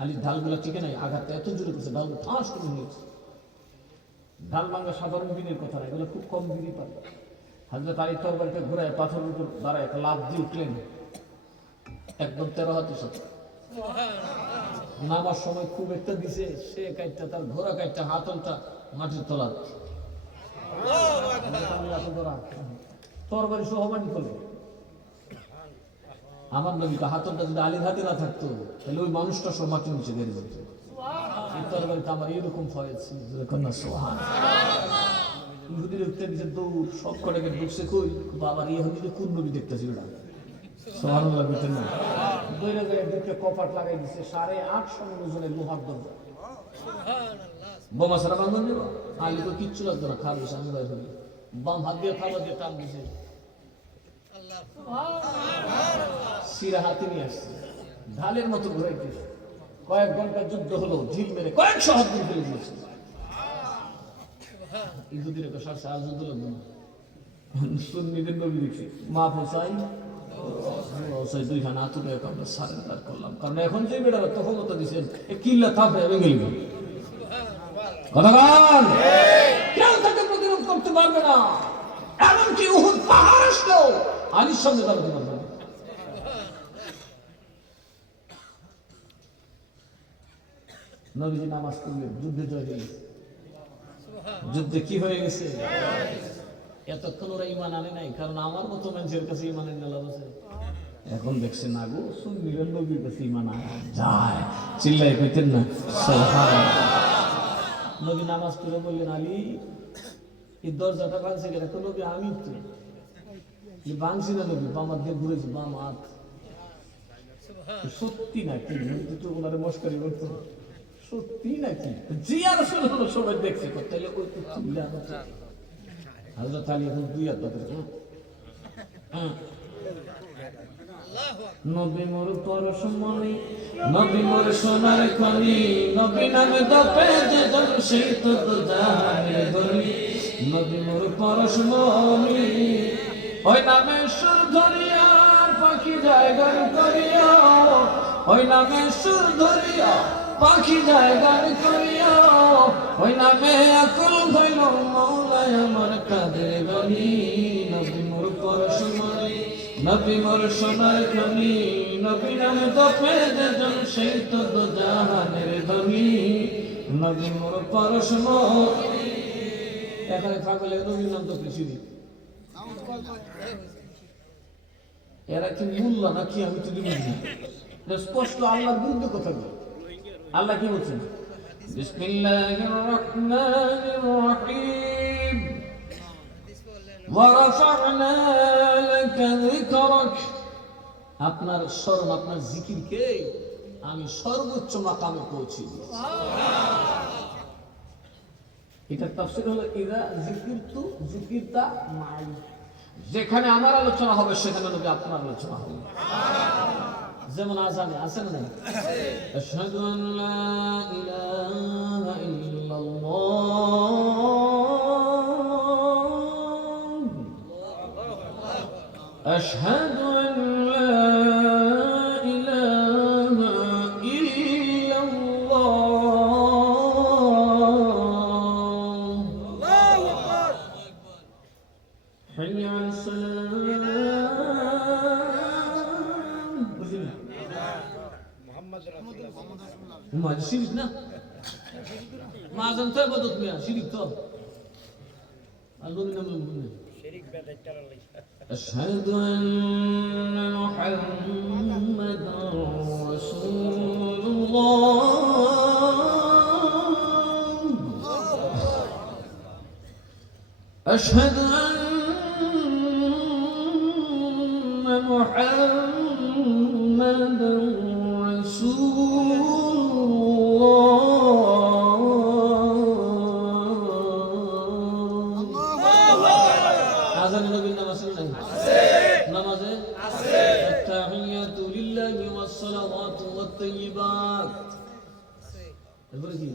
আলীর ঢালগুলো ঠিক নাই, আঘাতটা এত জোরে করছে, ঢাল ফাঁস করে নিয়েছে। ঢাল ভাঙা সাধারণ বীরের কথা না, এগুলো খুব কম বীরই পারে। হযরত আলী তরবারিটা ঘুরায় পাথরের উপর দাঁড়ায় একটা লাফ দিয়ে উঠলেন, একদম 13 হাতের সাথে। নামার সময় খুব একটা দিছে, সে কাইটটা তার ঘোড়া কাইটটা হাতলটা মাটির তলাত তরবারি সহমানি করলেন। আমার নবীকে হাতলটা যদি আলীর হাতে না থাকতো, তাহলে ওই মানুষটা সব মাটির নিচে বেড়ে যেত। এই তরবারিতে আমার এরকম হয়েছে, ইহুদির উঠতে দিচ্ছে দৌড়, সব কটাকে ঢুকছে কই বাবার ইহুদির কোন নবী দেখতেছি ওটা সুবহানাল্লাহ বলতেন না। দইরা দইরা দুটো কপাট লাগাই দিচ্ছে, 850 মণ ওজনের লোহার দরজা। বোমা সারা বান্ধব নেব, আলী তো কিচ্ছু লাগতো না, খাবে সামনে বাইরে হলে বাম হাত দিয়ে খাবার দিয়ে টান দিছে, সিরা হাতে নিয়ে আসছে, ঢালের মতো ঘুরাইতেছে। কয়েক ঘন্টা যুদ্ধ হলো, ঢিল মেরে কয়েকশো হাত দিয়ে ফেলে দিয়েছে। ইহুদির একটা সার সার যুদ্ধ লাগবে না, সুন্নিদের নবী দেখছি মা ফসাই ওসাই 2 হাত তুলে আমরা সারেন্ডার করলাম। কারণ এখন যে বেড়া তখন তো দিচ্ছেন কিল্লা থাকবে ভেঙে গেল। কথাগান কেউ তাকে প্রতিরোধ করতে পারবে না, এমনকি উহুদ পাহাড় আসলেও আলীর সঙ্গে দাঁড়াতে পারবে না। নবীজি নামাজ পড়লেন, যুদ্ধে জয় হয়ে গেছে। যুদ্ধে কি হয়ে গেছে? এতক্ষণ ওরা ইমান আনে নাই, কারণ আমার মতো মানুষের কাছে ইমানের লাভ আছে। এখন দেখছে না গো, সুন্নির নবীর কাছে ইমান যায়, চিল্লাই কইতেন না সুবহানাল্লাহ। নবী নামাজ পড়ে বললেন, আলী এই দরজাটা ভাঙছে কেন? নবী আমি তো ভাঙছি না নবী, বামার দিয়ে ঘুরেছি, বাম হাত। সত্যি নাকি? তো ওনারে মস্কারি করতো, সত্যি নাকি? জি আর শুনলো, সবাই দেখছে। তাহলে ওই তো চিল্লা হযরত আলী এখন 2 হাত ধরে নবী মোর পরশমণি, নবী মোর সোনার খনি, নবী নামে দপে যে জন সেই তো জাহানের ধনি। নবী মোর পরশমণি, ওই নামে সুর ধরিয়া পাখি যায় গান করিয়া, ওই নামে সুর ধরিয়া পাখি যায় গান করিয়া, ওই নামে আকুল হইল মওলায় আমার কাদের গনি। নবী মোর পরশমণি, নবী মোর সোনার খনি, নবী নামে দপে যে জন সেই তো জাহানের ধনি। নবী মোর পরশমণি। এখানে থাকলে নবীর নাম তো পৃথিবী। এরা কি মূল্য না কি আমি তো বুঝি না। এটা স্পষ্ট আল্লাহর বিরুদ্ধে কথা বলে। আল্লাহ কি বলছেন? বিসমিল্লাহির রহমানির রহিম ওয়া রাফা'না লাকা যিকরাক। আপনার স্মরণ, আপনার জিকিরকে আমি সর্বোচ্চ মাকামে পৌঁছে দিয়েছি। এটার তাফসীর হলো ইযা যিকিরতু যিকিরতা মাই। যেখানে আমার আলোচনা হবে সেখানে নবী আপনার আলোচনা হবে। যেমন আজানে আছে না? আশহাদু আন লা ইলাহা ইল্লাল্লাহ, আশহাদু আন লা ইলাহা ইল্লাল্লাহ, আল্লাহু আকবার, হাইয়া আলাস সালাম। বুঝলেন? মুহাম্মদ শিরিক না, মাজান তো ইবাদত মিয়া, শিরিক তো আল্লাহর নামে বলুন। শিরিক বেদাত তারালাই। আশহাদু আন্না মুহাম্মাদার রাসূলুল্লাহ, আশহাদু আন্না মুহাম্মাদার আজানে নবীর নাম আছে না? নামাজে আছে। আত-তাহিয়াতু লিল্লাহি ওয়াস-সালাওয়াতু ওয়াত-তাইয়্যিবাত। এরপরে কি?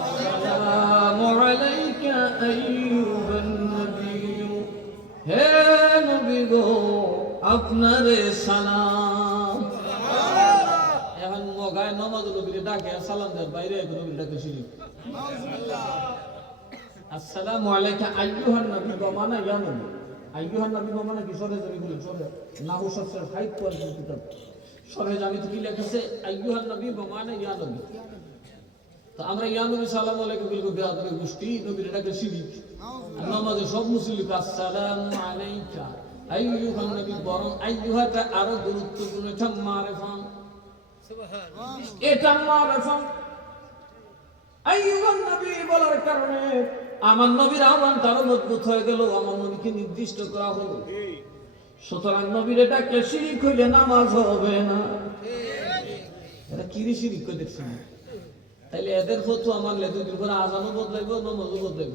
আসসালামু আলাইকা আইয়ুহান নবিয়্যু। হে নবী গো, আপনারে সালাম। এখন মগায় নামাজ নবীরে ডাকে সালাম দেয়, বাইরে নবীরে ডাকে শিরিক। আসসালামু আলাইকা আইয়ুহান নবী মানে ইয়া নবী। আইয়ুহান নবী মানে কি? সরে যাবি বলে সরে নাহু শব্দের হাইট কোয়ালিটি কিতাব সরে যাবি তো কি লেখেছে? আইয়ুহান নবী মানে ইয়া নবী। তো আমরা ইয়া নবী সালামু আলাইকা বলবো বেয়াদবি গোষ্ঠী, নবীরে ডাকে শিরিক। আর নামাজে সব মুসলিম আসসালামু আলাইকা আইয়ুহান নবী, বরং আইয়ুহাটা আরো গুরুত্বপূর্ণ। এটা মারিফা, সুবহানাল্লাহ, এটা মারিফা। আইয়ুহান নবী বলার কারণে আমার নবীর আহ্বানটা আরো মজবুত হয়ে গেল, আমার নবীকে নির্দিষ্ট করা হলো। সুতরাং নবীরে ডাকলে শিরিক হইলে নামাজ হবে না। এরা কিরি শিরিক করে দেখছেন? তাইলে এদের ফতোয়া মানলে দুদিন পরে আজানও বদলাইব, নামাজও বদলাইব।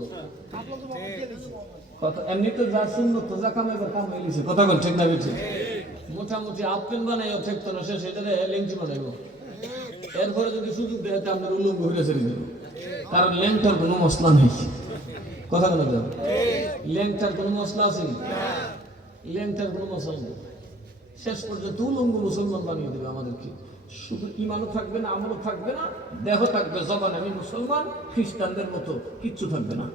কথা এমনি তো যা সুন্নত যা কামাইবার কাম হইছে, কথা বল ঠিক না বেঠি? মোটামুটি আপেন বানাইও ঠেকতো না, সে সেটারে লেংটি বানাইব। এরপরে যদি সুযোগ দেয় আপনার উলঙ্গ হইলে ছেড়ে দেব, কারণ লেংটার কোনো মশলা নেই। কথা বলা যাবে? লেংটার কোনো মশলা আছে? লেংটার কোনো মশলা নেই। শেষ পর্যন্ত উলঙ্গ মুসলমান বানিয়ে দেবে আমাদেরকে। শুধু ইমানও থাকবে না, আমলও থাকবে না, দেহ থাকবে জবান আমি মুসলমান, খ্রিস্টানদের মতো কিচ্ছু থাকবে না।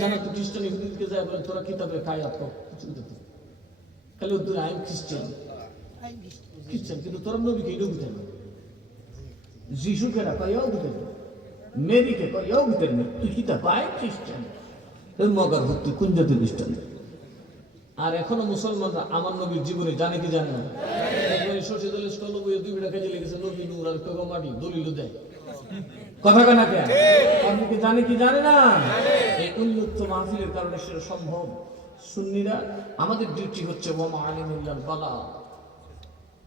জানা তো খ্রিস্টান ইহুদিকে যায় বলে তোরা কিতাবে কায়াত কর, কিছু দিতে খালি উদ্দুর আইন খ্রিস্টান খ্রিস্টান, কিন্তু তোরা নবীকে এটাও দিতে না। যিশুকে কয়েও দিতে না, মেরিকে কয়েও দিতে না। তুই কিতাব আইন খ্রিস্টান, মগার ভক্তি কোন জাতীয় খ্রিস্টান? আর এখনো মুসলমানরা আমার নবীর জীবনে জানে কি জানে না? শশী দলের স্থল বইয়ে 2 বিঘা কাজে লেগেছে, নবী নূর আর কেউ মাটি দলিল দেয়। কথা কেনা কেন? আপনি কি জানে কি জানে না? এই উন্মুক্ত মাহফিলের কারণে সেটা সম্ভব। সুন্নিরা আমাদের ডিউটি হচ্ছে ওয়ামা আলিমিল্লাল বালা,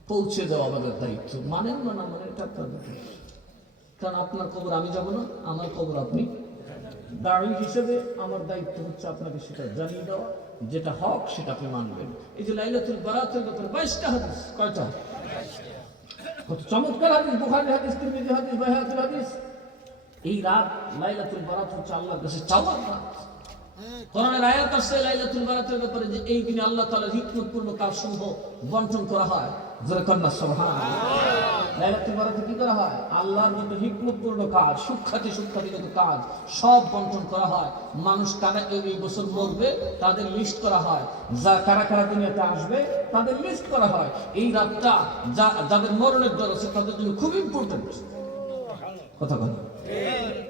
পৌঁছে দেওয়া আমাদের দায়িত্ব। মানেন না মানে এটা আপনার ব্যাপার। কারণ আপনার কবর আমি যাব না, আমার কবর আপনি। দাঁড়ি হিসেবে আমার দায়িত্ব হচ্ছে আপনাকে সেটা জানিয়ে দেওয়া, যেটা হক সেটা আপনি মানবেন। এই যে লাইলাতুল বারাতের ব্যাপারে 22টা হাদিস, কয়টা? কত চমৎকার হাদিস! বুখারী হাদিস, তিরমিজি হাদিস, বাইহাকির হাদিস। এই রাত লাইলাতুল বারাত হচ্ছে আল্লাহর কাছে চাওয়ার রাত। কোরআনের আয়াত আছে লাইলাতুল বারাতের ব্যাপারে যে এই দিনে আল্লাহ তাআলার হিকমতপূর্ণ কাজসমূহ বন্টন করা হয়। জোরে কন্যা সুবহানাল্লাহ। লাইলাতুল বারাতে কি করা হয়? আল্লাহর যত হিকমতপূর্ণ কাজ, সুখ্যাতি যত কাজ সব বন্টন করা হয়। মানুষ কারা এই বছর মরবে তাদের লিস্ট করা হয়, যা কারা কারা দুনিয়াতে আসবে তাদের লিস্ট করা হয়। এই রাতটা যাদের মরণের ডর আছে তাদের জন্য খুব ইম্পর্টেন্ট। কথা বলে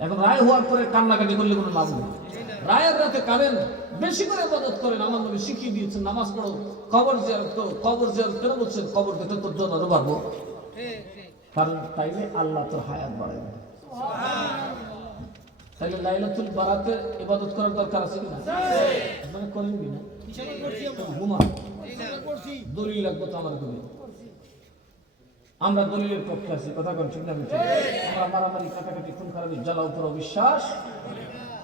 এখন রায় হওয়ার পরে কান্নাকাটি করলে কোনো লাভ নেই। রায়ের রাতে কাঁদেন, বেশি করে ইবাদত করেন। আমার নবী শিখিয়ে দিয়েছেন নামাজ পড়ো, কবর জিয়ারত করো। কবর জিয়ারত কেন বলছেন? কবর দেখে তোর জন্য আরো বাড়বো, কারণ তাইলে আল্লাহ তোর হায়াত বাড়াবে। তাইলে লাইলাতুল বারাতে ইবাদত করার দরকার আছে কিনা? আপনারা করেন কিনা? ঘুমা দলিল লাগবে তো আমার কবি। আমরা দলিলের পক্ষে আছি, কথা বলেন ঠিক না? আমরা মারামারি, কাটাকাটি, খুন খারাপি, জ্বালা উপর অবিশ্বাস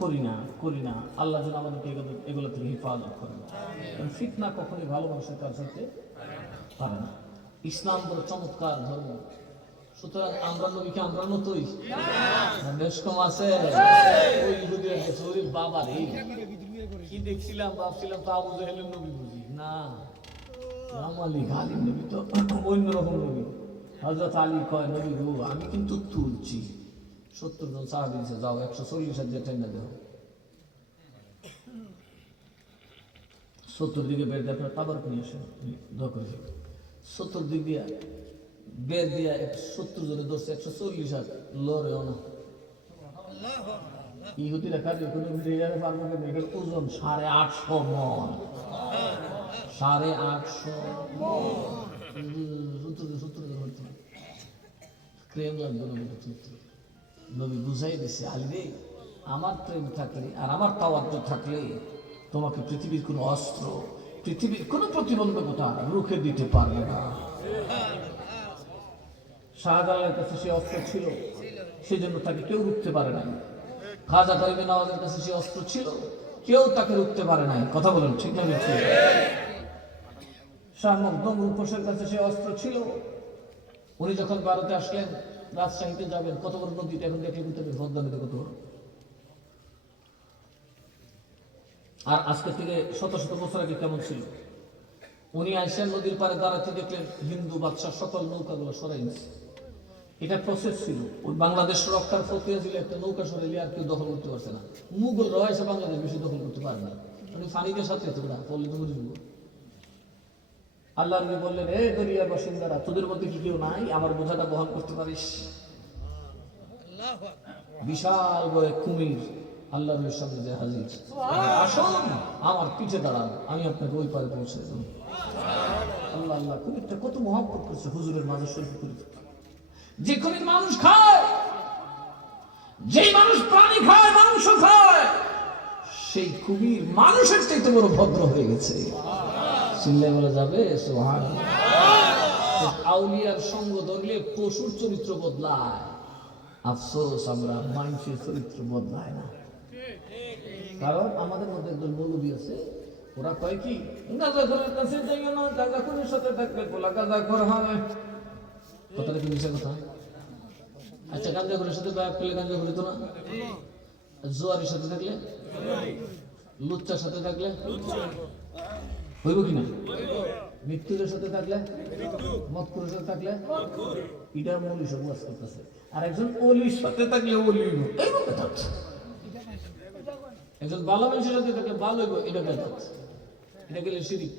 করি না। আল্লাহ যেন আমাদেরকে এগুলো থেকে হেফাজত করেন। ফিতনা কখনোই ভালো মানুষের কাজ হতে পারে না। ইসলাম বড় চমৎকার ধর্ম, সুতরাং আমরা নবীকে আমরা মতোই বেশ কম আছে। ওই ইহুদিরা গেছে, ওই বাবা রে কি দেখছিলাম, ভাবছিলাম তো আবু জাহেলের নবী বুঝি না, আলী নবী তো অন্যরকম নবী। হযরত আলী কয়, নবী গো আমি কিন্তু তুলছি। 70 জন সাহাবী দিয়েছে, যাও 140,000 টেনে দেও। 70 দিকে বের দেওয়ার পর তাবার নিয়ে আসেন, দোয়া করে 70 দিক দিয়া বের দিয়া 70 জনে ধরছে, 140,000 লড়েও না। ইহুদিরা কাজে কোনো বিরিয়ানি পারবো কেন? এটার ওজন 850 মণ, 850 মণ। 70 জন হইতো প্রেম লাগবে নবী। নবী বুঝাই দিচ্ছে, আলী রে আমার প্রেম থাকলে আর আমার তাওয়াজ্জুহ থাকলে তোমাকে পৃথিবীর কোনো অস্ত্র, পৃথিবীর কোনো প্রতিবন্ধকতা রুখে দিতে পারবে না। শাহজালালের কাছে সে অস্ত্র ছিল, সেজন্য তাকে কেউ রুখতে পারে নাই। খাজা গরিবে নওয়াজের কাছে সে অস্ত্র ছিল, কেউ তাকে রুখতে পারে নাই। কথা বলেন ঠিক না? শাহ মখদুম রূপসের কাছে সে অস্ত্র ছিল। উনি যখন ভারতে আসলেন, রাজশাহীতে যাবেন, কত বড় নদীটা এখন দেখলে কিন্তু ভদ্রা নদী কত বড়। আর আজকে থেকে শত শত বছর আগে কেমন ছিল? উনি আসেন নদীর পাড়ে দাঁড়াতে দেখলেন হিন্দু বাদশাহ সকল নৌকাগুলো সরাই নিচ্ছে। এটা প্রসেস ছিল। ওই বাংলাদেশ রক্ষার প্রক্রিয়া ছিল, একটা নৌকা সরাইলে আর কেউ দখল করতে পারছে না। মুঘল রয়েছে বাংলাদেশ বেশি দখল করতে পারে না, মানে ফানিদের সাথে তোরা পড়লে তো বুঝবো। আল্লাহ নবী বললেন, এ দরিয়ার বাসিন্দারা, তোদের মধ্যে কি কেউ নাই আমার বোঝাটা বহন করতে পারিস? বিশাল বড় কুমির আল্লাহ নবীর সামনে যে হাজির, আসুন আমার পিঠে দাঁড়ান, আমি আপনাকে ওই পারে পৌঁছে দেব। আল্লাহ আল্লাহ, কুমিরটা কত মহব্বত করছে হুজুরের মাঝে শরীফ করে। যে কুমির মানুষ খায়, যেই মানুষ প্রাণী খায়, মাংস খায়, সেই কুমির মানুষের চাইতে বড় ভদ্র হয়ে গেছে। চিল্লায় বলা যাবে সুবহানাল্লাহ। আউলিয়ার সঙ্গ ধরলে পশুর চরিত্র বদলায়, আফসোস আমরা মানুষের চরিত্র বদলায় না। কারণ আমাদের মধ্যে একজন মৌলবী আছে, ওরা কয় কি, গাঁজাখোরের কাছে যাইও না, গাঁজাখোরের সাথে থাকলে পোলা গাঁজাখোর হয়। কথাটা কি মিশা কথা? আচ্ছা, গাঁজাখোরের সাথে ব্যাগ পেলে গাঁজাখোর তো না, জোয়ারির সাথে থাকলে, লুচ্চার সাথে থাকলে হইব কিনা? মৃত্যুদের সাথে থাকলে, মদখোরের সাথে থাকলে, এটার মৌলী সব ওয়াজ করতেছে। আর একজন অলির সাথে থাকলে অলি হইব, এই কথা। একজন ভালো মানুষের সাথে থাকলে ভালো হইব, এটা বেদাত, এটা গেলে শিরিক।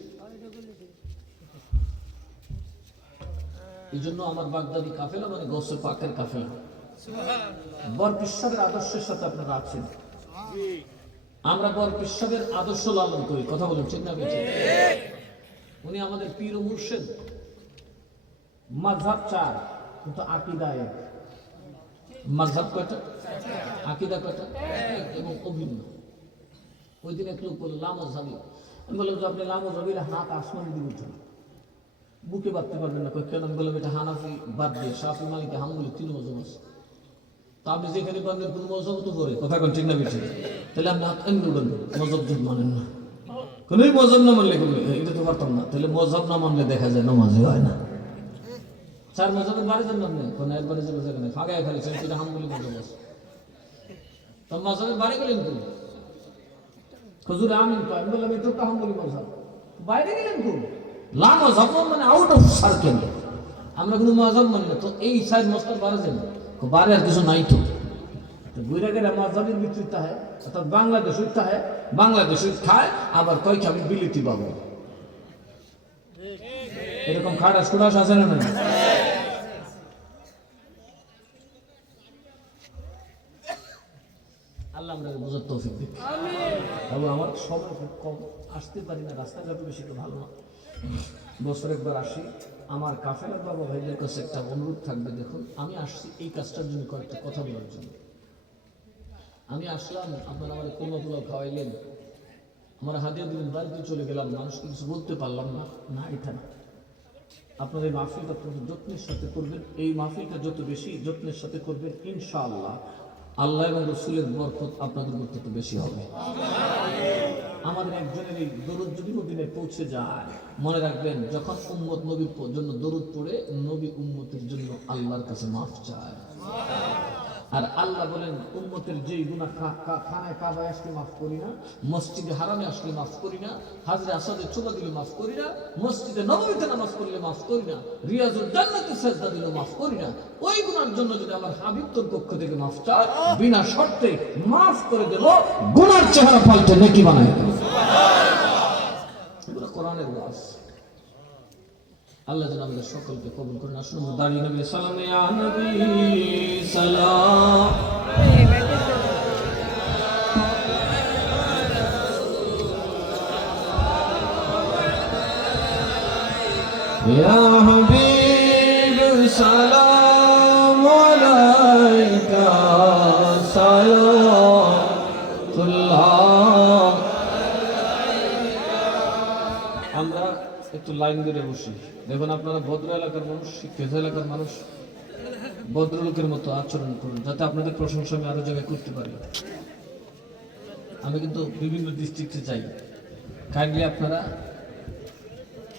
এই জন্য আমার বাগদাদি কাফেলা মানে গৌসে পাকের কাফেলা। বর পিসাবের আদর্শের সাথে আপনারা আছেন। আমরা বর পিসাবের আদর্শ লালন করি। কথা বলুন ঠিক না? বেঁচে উনি আমাদের পীর ও মুর্শিদ। মাযহাব 4 কিন্তু আকীদা এক। মাযহাব কয়টা? আকীদা কয়টা? এবং অভিন্ন। ওই দিন এক লোক বলল লামাযহাবী। আমি বললাম যে আপনি লামাযহাবীর হাত আসমানের দিকে উঠুন, বুকে বাঁধতে পারবেন না। কেন? আমি বললাম এটা হানাফি বাদ দিয়ে শাফি মালিকি হাম্বলি 3 মযহাব আছে। তো আপনি যেখানে বাঁধবেন কোন মযহাব তো করে। কথা কোন ঠিক না? বেঁচে তাহলে আপনি হাত এমনি উঠবেন, মযহাব যদি মানেন না, কোন মযহাব না মানলে এটা তো পারতাম না। তাহলে মযহাব না মানলে দেখা যায় নামাজই হয় না। 4 মযহাবের বাড়ি জানলাম না, কোন একবারে যাবে যেখানে ফাঁকায় খালি সেটা হাম্বলি মযহাব আছে। তো মযহাবের বাড়ি গেলেন কোন? হুজুর আমিন তো আমি বললাম এটা তো হাম্বলি মযহাব। বাইরে গেলেন কোন? লা মযহাব মানে আউট অফ সার্কেল। আমরা কোনো মযহাব মানি না। তো এই সাইড মসজিদ বাড়ি যান, বাড়ি আর কিছু নাই তো। বৈরাগের মযহাবের ভিতরটা হয়, অর্থাৎ বাংলাদেশ উঠতে হয়, বাংলাদেশ খায়, আবার কয় কি আমি বিলিতি পাবো। এরকম খাটাস খুটাস আছে না? আল্লাহ আমরা বুঝার তৌফিক দিক। এবং আমার সময় খুব কম, আসতে পারি না, রাস্তাঘাট বেশি তো ভালো না, বছর একবার আসি। আমার কাফেলার বাবা ভাইদের কাছে একটা অনুরোধ থাকবে, দেখুন আমি আসছি এই কাজটার জন্য, কয়েকটা কথা বলার জন্য। আমি আসলাম, আপনারা আমার কোমা পোলাও খাওয়াইলেন, আমার হাদিয়া দিলেন, বাড়িতে চলে গেলাম, মানুষকে কিছু বলতে পারলাম না। না, এটা না। আপনার এই মাহফিলটা অত্যন্ত যত্নের সাথে করবেন, এই মাহফিলটা যত বেশি যত্নের সাথে করবেন, ইনশাআল্লাহ আল্লাহ এবং রসুলের বরকত আপনাদের মধ্যে তত বেশি হবে। আমাদের একজনের এই দরুদ যদি মদিনায় পৌঁছে যায়, মনে রাখবেন, যখন উম্মত নবীর জন্য দরুদ পড়ে, নবী উম্মতের জন্য আল্লাহর কাছে মাফ চায়। আর আল্লাহ বলেন, উম্মতের যেই গুনাহ খানায় কাবায় আসলে মাফ করি না, মসজিদে হারামে আসলে মাফ করি না, হাজরে আসাদে চুমা দিলে মাফ করি না, মসজিদে নববীতে নামাজ পড়লে মাফ করি না, রিয়াজুল জান্নাতে সাজদা দিলে মাফ করি না, ওই গুনার জন্য যদি আমার হাবিব তোর পক্ষ থেকে মাফ চায়, বিনা শর্তে মাফ করে দেব, গুনার চেহারা পাল্টে নেকি বানায় দেব। এগুলো কোরআনের ওয়াজ। আল্লাহ যেন আমাদের সকলকে কবুল করেন। আসুন আমরা দাঁড়িয়ে নবী সালাম, ইয়া নবী সালাম, ইয়া হাবিব সালাম আলাইকা সালাতুল্লাহ। আমরা একটু লাইন ধরে বসি। দেখুন, আপনারা ভদ্র এলাকার মানুষ, শিক্ষিত এলাকার মানুষ, ভদ্রলোকের মতো আচরণ করুন, যাতে আপনাদের প্রশংসা আমি আরো জায়গায় করতে পারি। আমি কিন্তু বিভিন্ন ডিস্ট্রিক্টে যাই। কাইন্ডলি আপনারা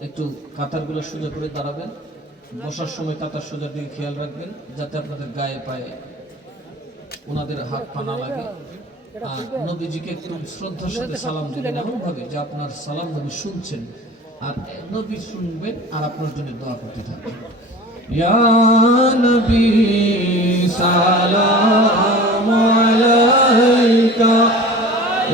একটু কাতারগুলো সোজা করে দাঁড়াবেন, বসার সময় কাতার সোজার দিকে খেয়াল রাখবেন, যাতে আপনাদের গায়ে পায়ে ওনাদের হাত পা না লাগে। আর নবীজিকে একটু শ্রদ্ধার সাথে সালাম দেবেন, এমন ভাবে যে আপনার সালাম নবী শুনছেন, আর নবী শুনবেন আর আপনার জন্য দোয়া করতে থাকবেন। ইয়া নবী সালাম আলাইকা,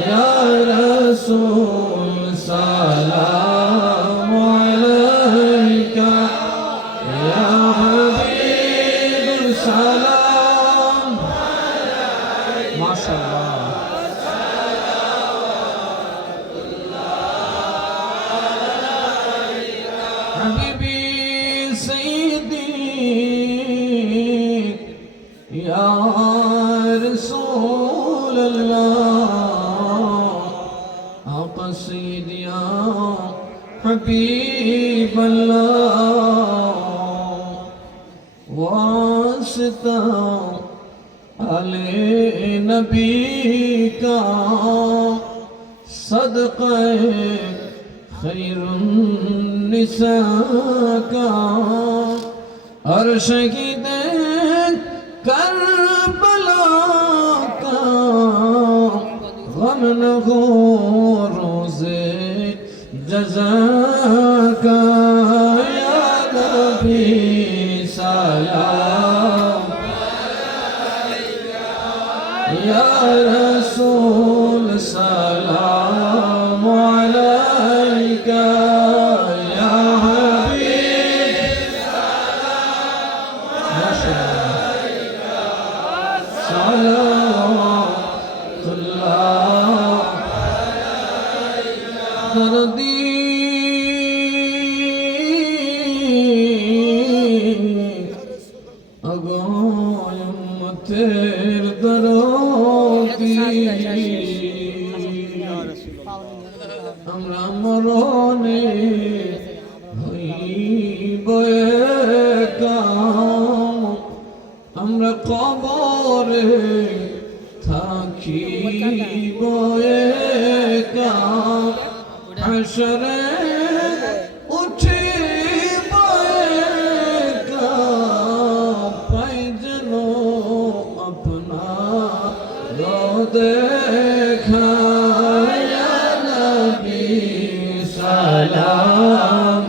ইয়া রাসূল সালাম আলাইকা, ইয়া হাবিব সালাম আলাইকা। মাশাআল্লাহ। يا رسول الله، قصيد يا حبيب الله، واسطة على نبی کا صدقہ خیر النساء کا، اور شہید کربلا کا غم نہ ہو روز جزا کا، یا نبی سلام یا رسول سلام علیکہ، یا حبیب صلوات اللہ دردی اگوی امتر درودی আমরা মরণে হইব একাম, আমরা কবরে থাকিব একাম, হাসরে উঠিব একাম, পাই যেন আপনার দেখা। سلام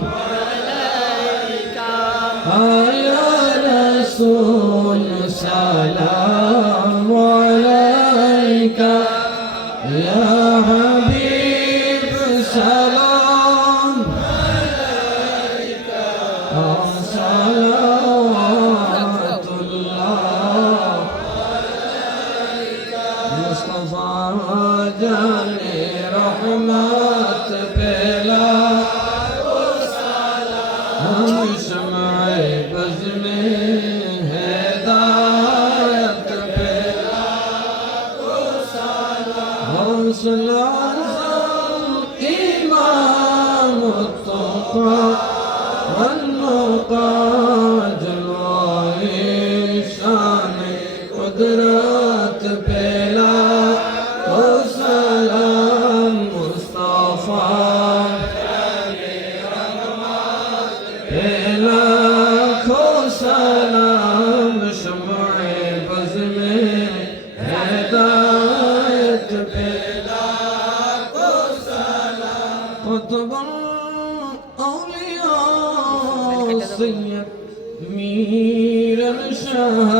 يا رسول سلام عليك، يا حبيب سلام عليك، صلوات الله مصطفى جل हम शमाए बज़ में हिदायत पे हौसला इमाम मुस्तफा वन्नुका जलवाए शान कुदरत पेला ओ सलाम मुस्तफा पेला खो सलाम शमाए बज़ में हिदायत पेला खो सलाम कुतुबुल औलिया सैयद मीर शाह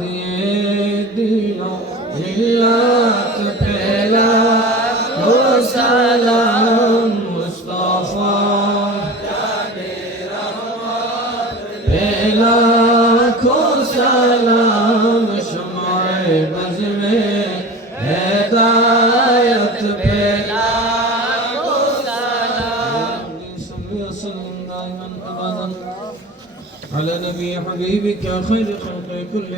दिए दिया मिल्लत पेला हो सलाम मुस्तफा पेला खो सलाम शमाए बज़ में हिदायत पेला खो सलाम सल्लल्लाहु अलैहि वसल्लम على نبي حبيبك خير خلق كل